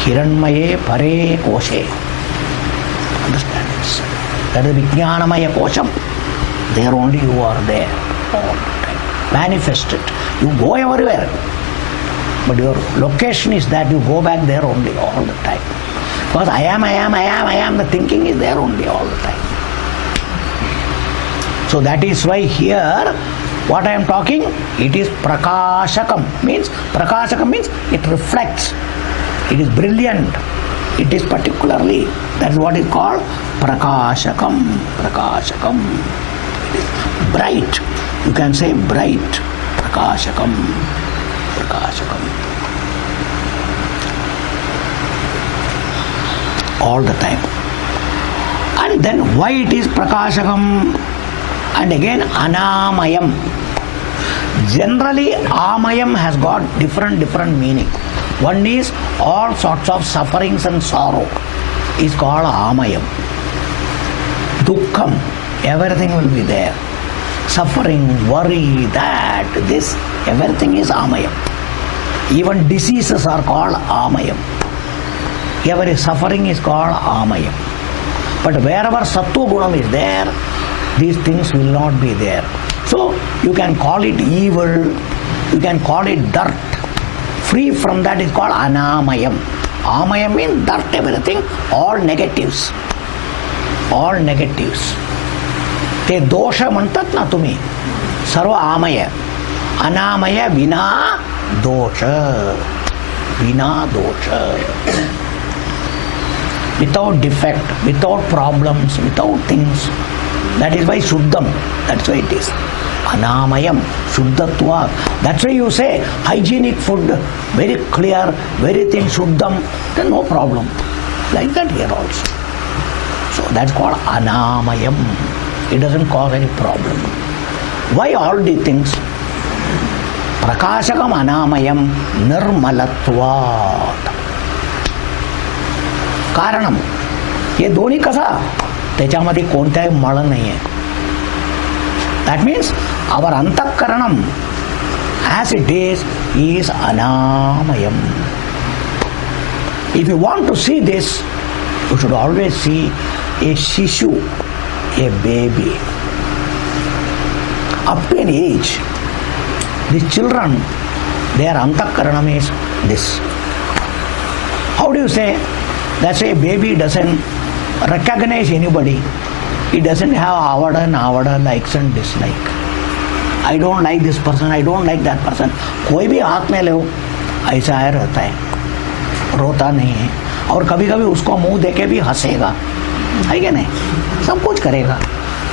Hiranmaye pare koshe. Understand this? That is Vijnanamaya kosham. There only you are there all the time. Manifest it. You go everywhere. But your location is that you go back there only all the time. Because I am, the thinking is there only all the time. So that is why here, what I am talking, it is prakashakam. Prakashakam means it reflects. It is brilliant. It is particularly, that is what is called prakashakam. It is bright. You can say bright. Prakashakam. All the time. And then why it is prakashakam? And again anamayam. Generally amayam has got different meaning. One is all sorts of sufferings and sorrow is called amayam. Dukkham, everything will be there. Suffering, worry, that, this, everything is amayam. Even diseases are called amayam. Every suffering is called amayam. But wherever sattva gunam is there, these things will not be there. So you can call it evil, you can call it dirt. Free from that is called anamayam. Amayam means dirt, everything, all negatives. ते दोष म्हणतात ना तुम्ही, सर्व आमय. अनामय विना दोष. Without defect, without problems, without things. That is why Shuddham. That's why it is. Anamayam, Shuddhatva. That's why you say hygienic food, very clear, very thin, Shuddham, then no problem. Like that here also. So that's called Anamayam. It doesn't cause any problem. Why all these things? Prakashakam Anamayam Nirmalatvat. कारणम हे दोन्ही कसा, त्याच्यामध्ये कोणताही मळ नाही आहे. That means our अंतःकरणम as it is अनामयम. If you want to see this, you should always see a शिशु, a baby. Up to an age, this children, there अंतःकरणम is this. How do you say? That's why a baby doesn't recognize anybody. He doesn't have avada, likes and dislike. I don't like this person, I don't like that person. कोई भी हाथ में ले हो, ऐसा है रहता है, रोता नहीं है. और कभी कभी उसको मुंह देके भी हंसेगा, है क्या नहीं? सब कुछ करेगा.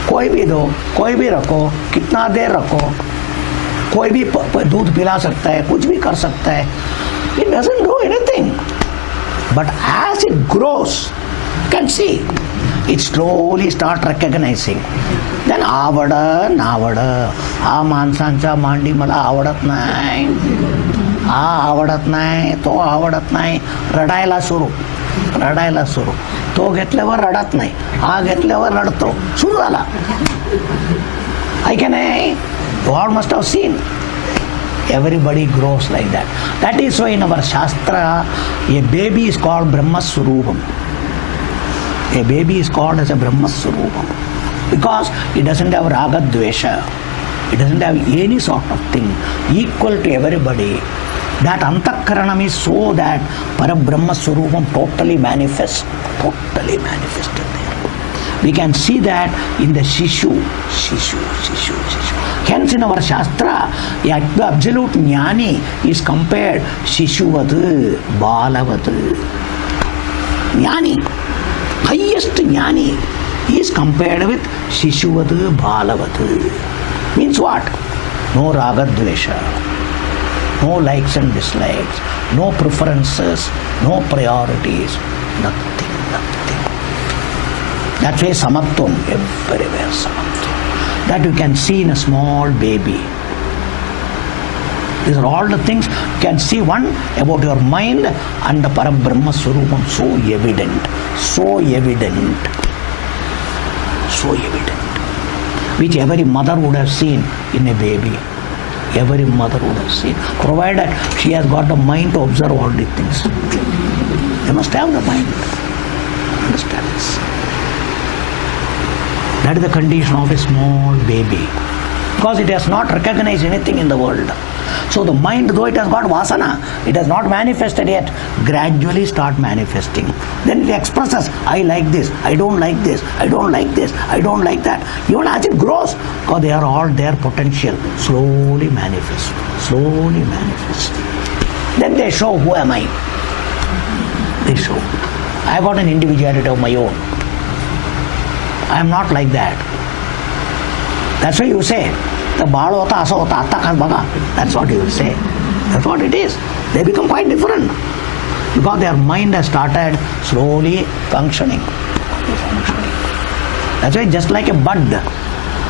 कोई भी दो, कोई भी रखो, कितना देर रखो, कोई भी दूध पिला सकता है, कुछ भी कर सकता है. It doesn't do anything. But as it grows, you can see, it slowly start recognizing. Then आवडा, हा माणसांच्या मांडी मला आवडत नाही, हा आवडत नाही, तो आवडत नाही. रडायला सुरू. तो घेतल्यावर रडत नाही, हा घेतल्यावर रडतो. सुरू झाला. I can say, you all must have seen. Everybody grows like that. That is why in our Shastra, a baby is called Brahmaswarupam. A baby is called as a Brahmaswarupam. Because it doesn't have raga dvesha. It doesn't have any sort of thing. Equal to everybody. That antakaranam is so that Parabrahmaswarupam totally manifests. Totally manifested there. We can see that in the Shishu. Hence in our Shastra, the absolute Jnani is compared Shishuvat, Balavat. Jnani, high highest jnani is compared with Shishuvat Balavat. Means what? No raga dvesha, no likes and dislikes, no preferences, no priorities, nothing. That's why samatvam, everywhere samatvam. That you can see in a small baby. These are all the things you can see. One, about your mind and the Parabrahma Swarupam, so evident, which every mother would have seen in a baby. Every mother would have seen, provided she has got the mind to observe all these things. They must have the mind. Understand this? That is the condition of a small baby. Because it has not recognized anything in the world. So the mind, though it has got vasana, it has not manifested yet, gradually start manifesting. Then it expresses, I like this, I don't like this, I don't like this, I don't like that. Even as it grows, because they are all their potential, slowly manifest. Then they show, who am I? They show. I got an individuality of my own. I am not like that. That's why you say, the baal hota, asa hota, atta kan baga. That's what you will say. That's what it is. They become quite different. Because their mind has started slowly functioning. That's why just like a bud,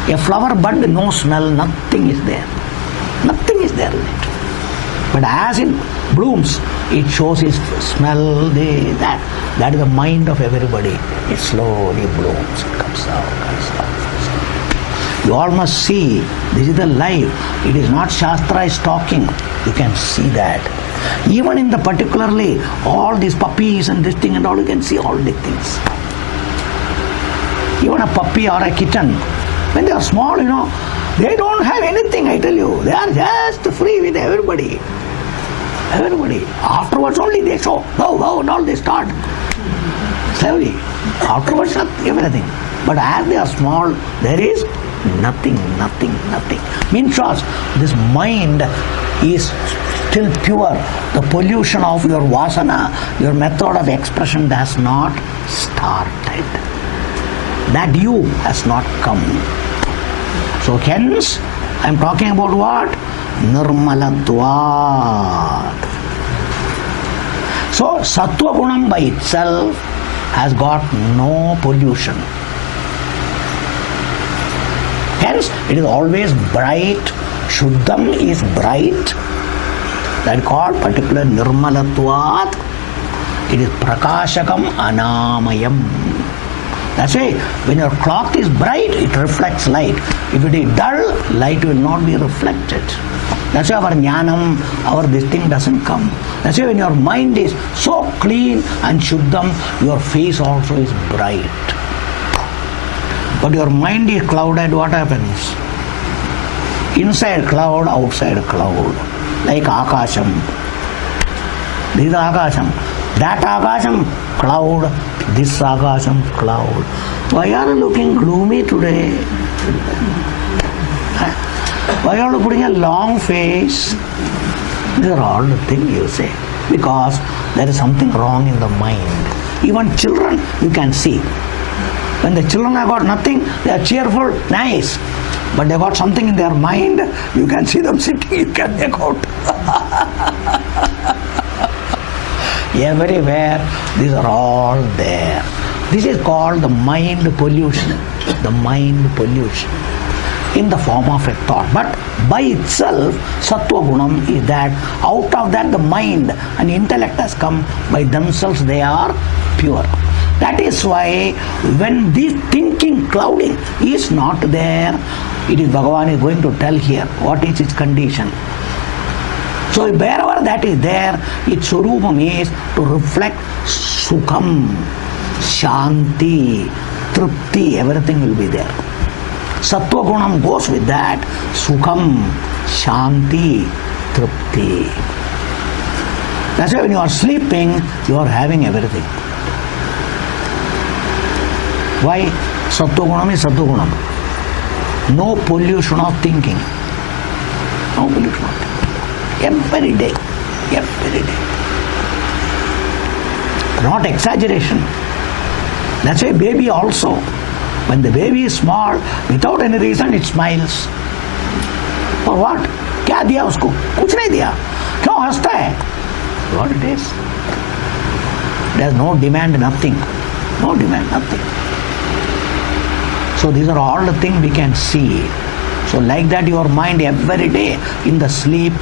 a flower bud, no smell, nothing is there. Nothing is there in it. But as it blooms, it shows its smell, that. That is the mind of everybody. It slowly blooms, it comes out. You all must see, this is the life. It is not Shastra is talking. You can see that. Even in the particularly, all these puppies and this thing and all, you can see all these things. Even a puppy or a kitten, when they are small, they don't have anything, I tell you. They are just free with everybody. Afterwards only they show, wow, and all they start. Slowly. Afterwards, everything. But as they are small, there is nothing. Means this mind is still pure. The pollution of your vasana, your method of expression has not started. That you has not come. So hence, I am talking about what? Nirmalatvat. So Sattva Gunam by itself has got no pollution. Hence, it is always bright. Shuddham is bright. That is called particular Nirmalatvat. It is Prakashakam Anamayam. That's why when your cloth is bright, it reflects light. If it is dull, light will not be reflected. That's why our jnanam, our this thing doesn't come. That's why when your mind is so clean and shuddham, your face also is bright. But your mind is clouded, what happens? Inside cloud, outside cloud. Like Akasham. This is Akasham. That Akasham, cloud. This Akasham, cloud. Why are you looking gloomy today? Why are you putting a long face? These are all the things you say. Because there is something wrong in the mind. Even children, you can see. When the children have got nothing, they are cheerful, nice. But they got something in their mind, you can see them sitting, you can make out. Everywhere, these are all there. This is called the mind pollution. The mind pollution. In the form of a thought. But by itself, Sattva Gunam is that out of that the mind and intellect has come, by themselves they are pure. That is why when this thinking clouding is not there, it is Bhagavan is going to tell here what is its condition. So wherever that is there, its Swarupam is to reflect Sukham, Shanti, Tripti, everything will be there. Sattva Gunam goes with that, Sukham, Shanti, Tripti. That's why when you are sleeping, you are having everything. Why? Sattva Gunam is Sattva Gunam. No pollution of thinking. No pollution of thinking. Every day. Not exaggeration. That's why baby also, when the baby is small, without any reason it smiles. For what? क्या दिया उसको? कुछ नहीं दिया. क्यों हंसता है? What it is? There's no demand, nothing. No demand, nothing. So these are all the things we can see. So like that your mind every day in the sleep,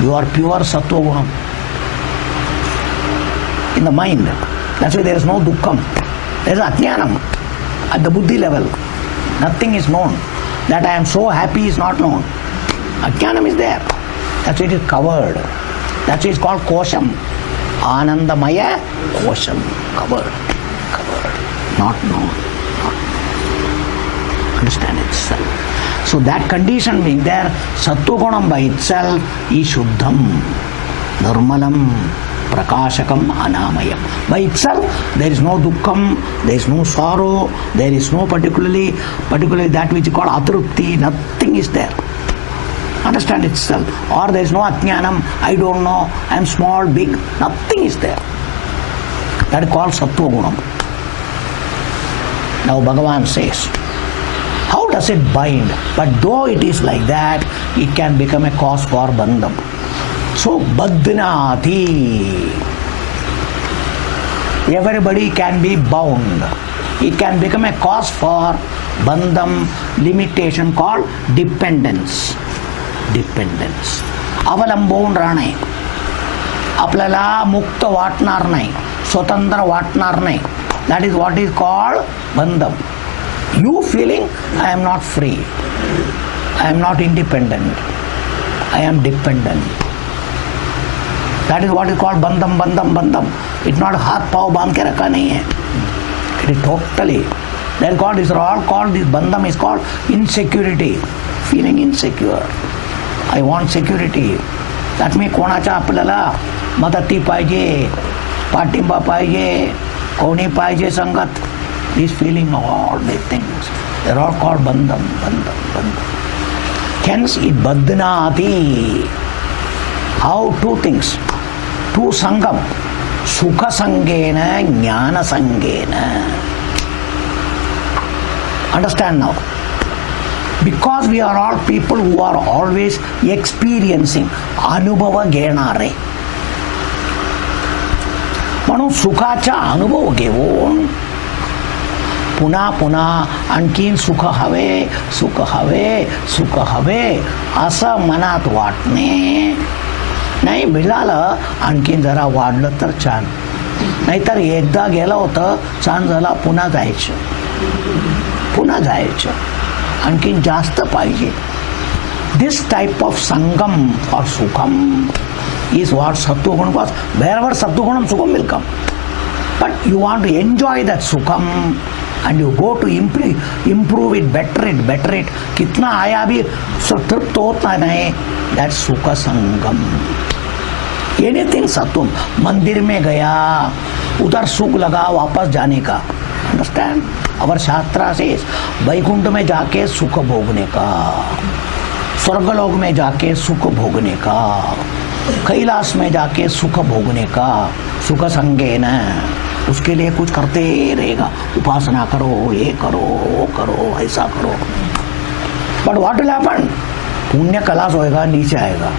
you are pure sattva gunam. In the mind. That's why there is no dukkham. There is ajnanam. At the buddhi level, nothing is known. That I am so happy is not known. Ajnanam is there. That's why it is covered. That's why it's called kosham. Anandamaya kosham. Covered. Not known. Understand itself. So that condition being there, sattva-gunam by itself is shuddham, nirmalam, prakashakam, anamayam. By itself, there is no dukkham, there is no sorrow, there is no particularly that which is called atrupti, nothing is there. Understand itself. Or there is no ajnanam, I don't know, I am small, big, nothing is there. That is called sattva-gunam. Now Bhagavan says, how does it bind? But though it is like that, it can become a cause for bandham. So badhnati. Everybody can be bound. It can become a cause for bandham, limitation called dependence. Dependence. अवलंबून राहणे. आपल्याला मुक्त वाटणार नाही, स्वतंत्र वाटणार नाही. That is what is called bandham. You feeling I am not free, I am not independent, I am dependent. That is what is called bandham, bandham, bandham. It's not हाथ पाँव बांध के रखा नहीं है. It is totally. That is called, these are all called, this bandham is called insecurity. Feeling insecure. I want security. That means कोणाच्या आपल्याला मदती पाहिजे, पाठिंबा पाहिजे, कोणी पाहिजे संगत. This feeling, all these things, they are all called bandham, bandham, bandham. Hence it badhnati. How? Two things. Two sangam. Sukha sangena, jnana sangena. Understand now? Because we are all people who are always experiencing anubhava घेणारे. म्हणून सुखाचा अनुभव घेऊन पुन्हा पुन्हा आणखीन सुख हवे, सुख हवे, सुख हवे असं मनात वाटणे. नाही मिळालं आणखीन जरा वाढलं तर छान, नाहीतर एकदा गेलं होतं छान झाला, पुन्हा जायचं, पुन्हा जायचं, आणखीन जास्त पाहिजे. This type of sangam or sukham is what sattva-gunam was. Wherever sattva-gunam sukham will come. But you want to enjoy that sukham and you go to improve it, better it. कितना आया भी तृप्त होता नहीं. That's sukha sangam. Anything sattvam. मंदिर में गया, उधर सुख लगा, वापस जाने का. Understand? Our शास्त्र says वैकुंठ में जाके सुख भोगने का, स्वर्गलोक में जाके सुख भोगने का, कैलाश में जाके सुख भोगने का. सुख संगेन. उसके लिए कुछ करते रहेगा, उपासना करो, ये करो, वो करो, ऐसा करो. But what will happen? पुण्य कलाश होएगा, नीचे आएगा.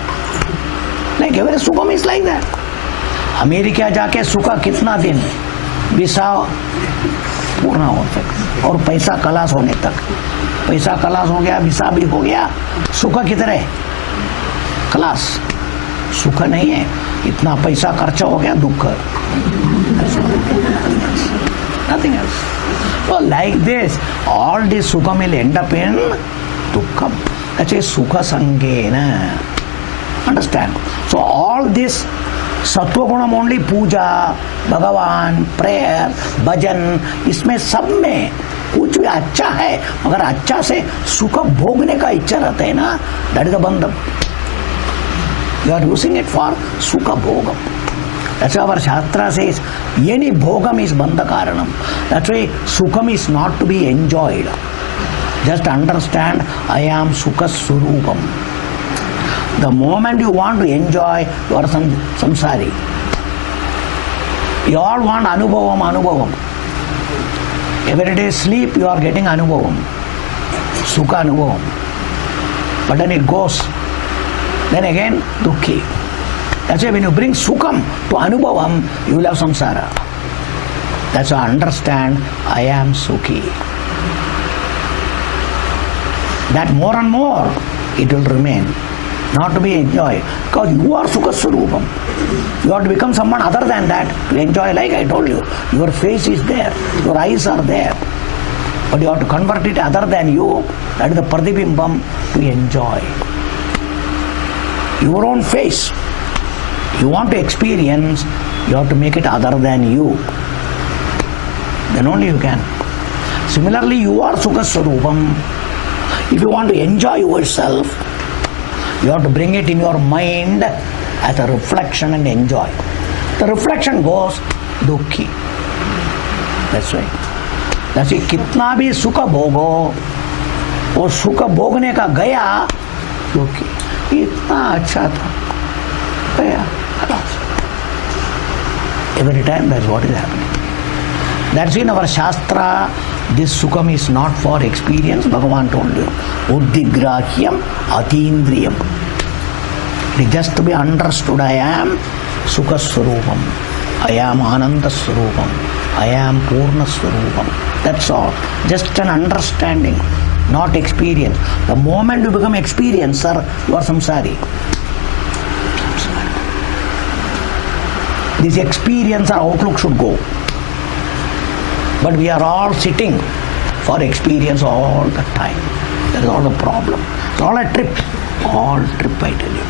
नहीं केवल सुखम इज लाइक दैट. अमेरिका जाके सुख कितना दिन, वीसा पूर्ण हो तक और पैसा कलाश होने तक. पैसा कलाश हो गया, वीसा भी हो गया, सुख किधर है? कलाश. सुख नहीं है, इतना पैसा खर्चा हो गया, दुख. Nothing else. So like this, all this sukham will end up in dukkham. That's a sukha sangena. Understand? So all this सत्व गुणम ओनली पूजा, भगवान, प्रेयर, भजन, इसमें सब में कुछ भी अच्छा है, मगर अच्छा से सुख भोगने का इच्छा रहता है ना, दैट इज द बंधन. You are using it for सुख भोगम. That's why our Shastra says, any bhogam is bandha karanam. That's why sukham is not to be enjoyed. Just understand, I am sukha surupam. The moment you want to enjoy, you are samsari. You all want anubhavam. Every day sleep, you are getting anubhavam, sukha anubhavam. But then it goes, then again dukhi. That's why when you bring sukham to anubhavam, you will have samsara. That's why I understand I am sukhi. That more and more it will remain, not to be enjoyed. Because you are Sukha Swarupam. You have to become someone other than that to enjoy, like I told you. Your face is there, your eyes are there. But you have to convert it other than you, that is the Pratibimbam, to enjoy. Your own face. You want to experience, you have to make it other than you. Then only you can. Similarly, you are Sukha Swarupam. If you want to enjoy yourself, you have to bring it in your mind as a reflection and enjoy. The reflection goes dukhi. That's right. That's why kitna bhi sukha bhogo, वो सुख भोगने का गया दुखी. इतना अच्छा था, गया. Every time that's what is happening. That's in our Shastra, this Sukham is not for experience. Bhagavan told you, Uddhigrahyam Atindriyam. It is just to be understood. I am Sukha Swarupam. I am Ananda Swarupam. I am Purna Swarupam. That's all. Just an understanding, not experience. The moment you become experiencer, you are samsari. This experiencer outlook should go. But we are all sitting for experience all the time. That is all the problem. It's all a trip. All trip, I tell you.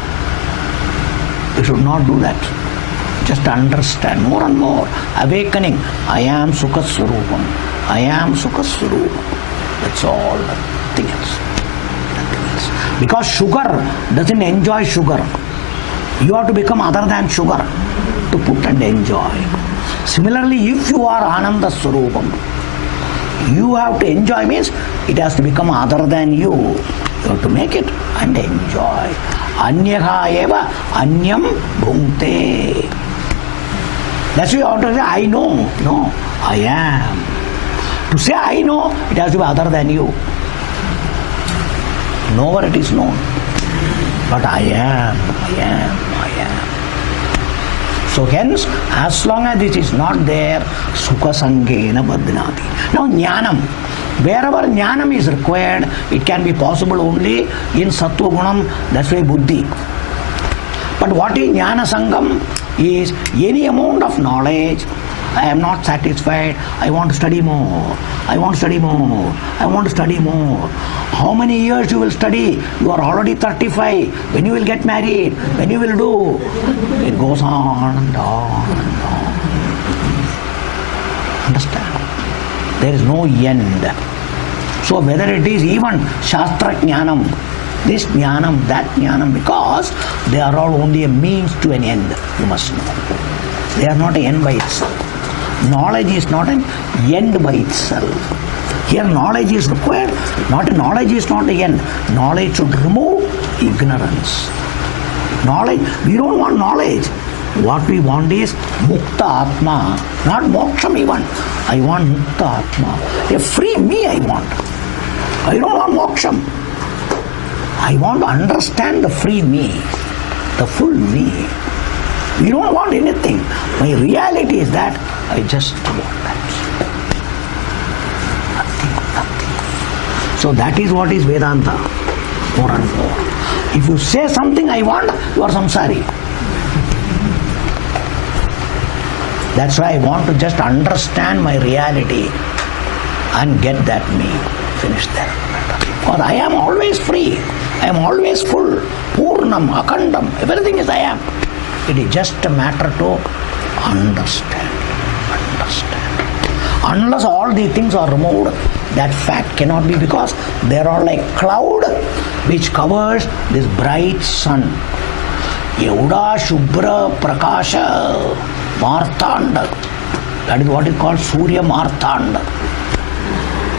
You should not do that. Just understand more and more. Awakening. I am Sukha Swarupam. I am Sukha Swarupam. That's all. Nothing else. Nothing else. Because sugar doesn't enjoy sugar. You have to become other than sugar to put and enjoy. Similarly, if you are Ananda Swarupam, you have to enjoy, means it has to become other than you. You have to make it and enjoy. Anyaha eva anyam bhungte. That's why you have to say, I know. No, I am. To say I know, it has to be other than you. Nowhere it is known. But I am. So hence, as long as this is not there, Sukha Sangena Badnati. Now Jnanam. Wherever Jnanam is required, it can be possible only in Sattva Gunam, that's why Buddhi. But what is Jnana Sangam? Is any amount of knowledge. I am not satisfied. I want to study more. I want to study more. I want to study more. How many years you will study? You are already 35. When you will get married? When you will do? It goes on and on and on. Understand? There is no end. So whether it is even Shastra Jnanam, this Jnanam, that Jnanam, because they are all only a means to an end, you must know. They are not an end by itself. Knowledge is not an end by itself. Here knowledge is required. Knowledge is not the end. Knowledge should remove ignorance. Knowledge, we don't want knowledge. What we want is Mukta Atma, not Moksham even. I want Mukta Atma. A free me I want. I don't want Moksham. I want to understand the free me, the full me. We don't want anything. My reality is that I just want that. Nothing. So that is what is Vedanta, more and more. If you say something I want, you are samsari. That's why I want to just understand my reality and get that me. Finish there. Because I am always free. I am always full. Purnam, Akandam, everything is I am. It is just a matter to understand. Unless all these things are removed, that fact cannot be, because they are all like cloud which covers this bright sun. Yehuda Shubhra Prakasha Martanda. That is what is called Surya Martanda.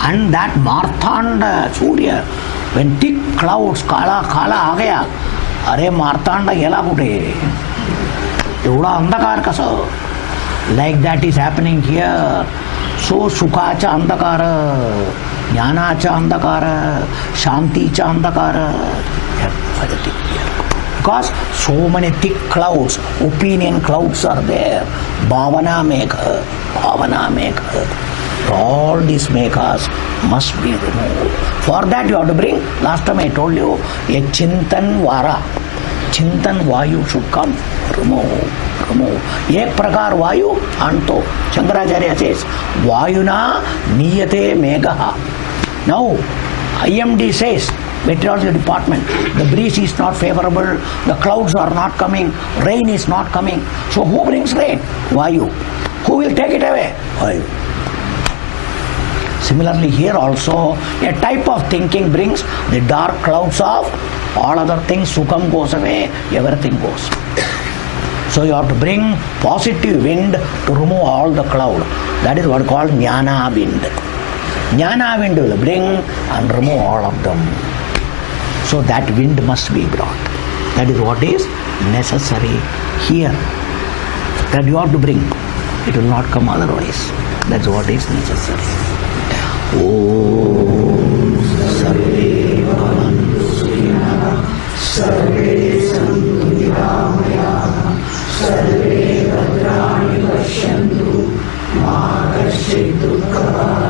And that Martanda Surya, when thick clouds, Kala aa gaya, Are Martanda Yela Kute. Yehuda Andakar Kasa. Like that is happening here. So Sukhacha Andakara, Jnanacha Andakara, Shanticha Andakara. Everything here. Because so many thick clouds, opinion clouds are there. Bhavana Megha, Bhavana Megha. All these meghas must be removed. For that you have to bring, last time I told you, a Chintan Vara. Chintan Vayu should come. Remove. Ek prakar Vayu, Anto. Shankaracharya says, Vayuna Niyate Megha. Now, IMD says, Meteorology Department, the breeze is not favorable, the clouds are not coming, rain is not coming. So who brings rain? Vayu. Who will take it away? Vayu. Similarly here also, a type of thinking brings the dark clouds off, all other things, Sukham goes away, everything goes. So you have to bring positive wind to remove all the cloud. That is what is called Jnana wind. Jnana wind will bring and remove all of them. So that wind must be brought. That is what is necessary here. That you have to bring. It will not come otherwise. That's what is necessary. Om Sarve Bhavantu Sukhinaः Sarve Santu Niramayāः Sarve Bhadrani Pashyantu Ma Kaśyid Dukkha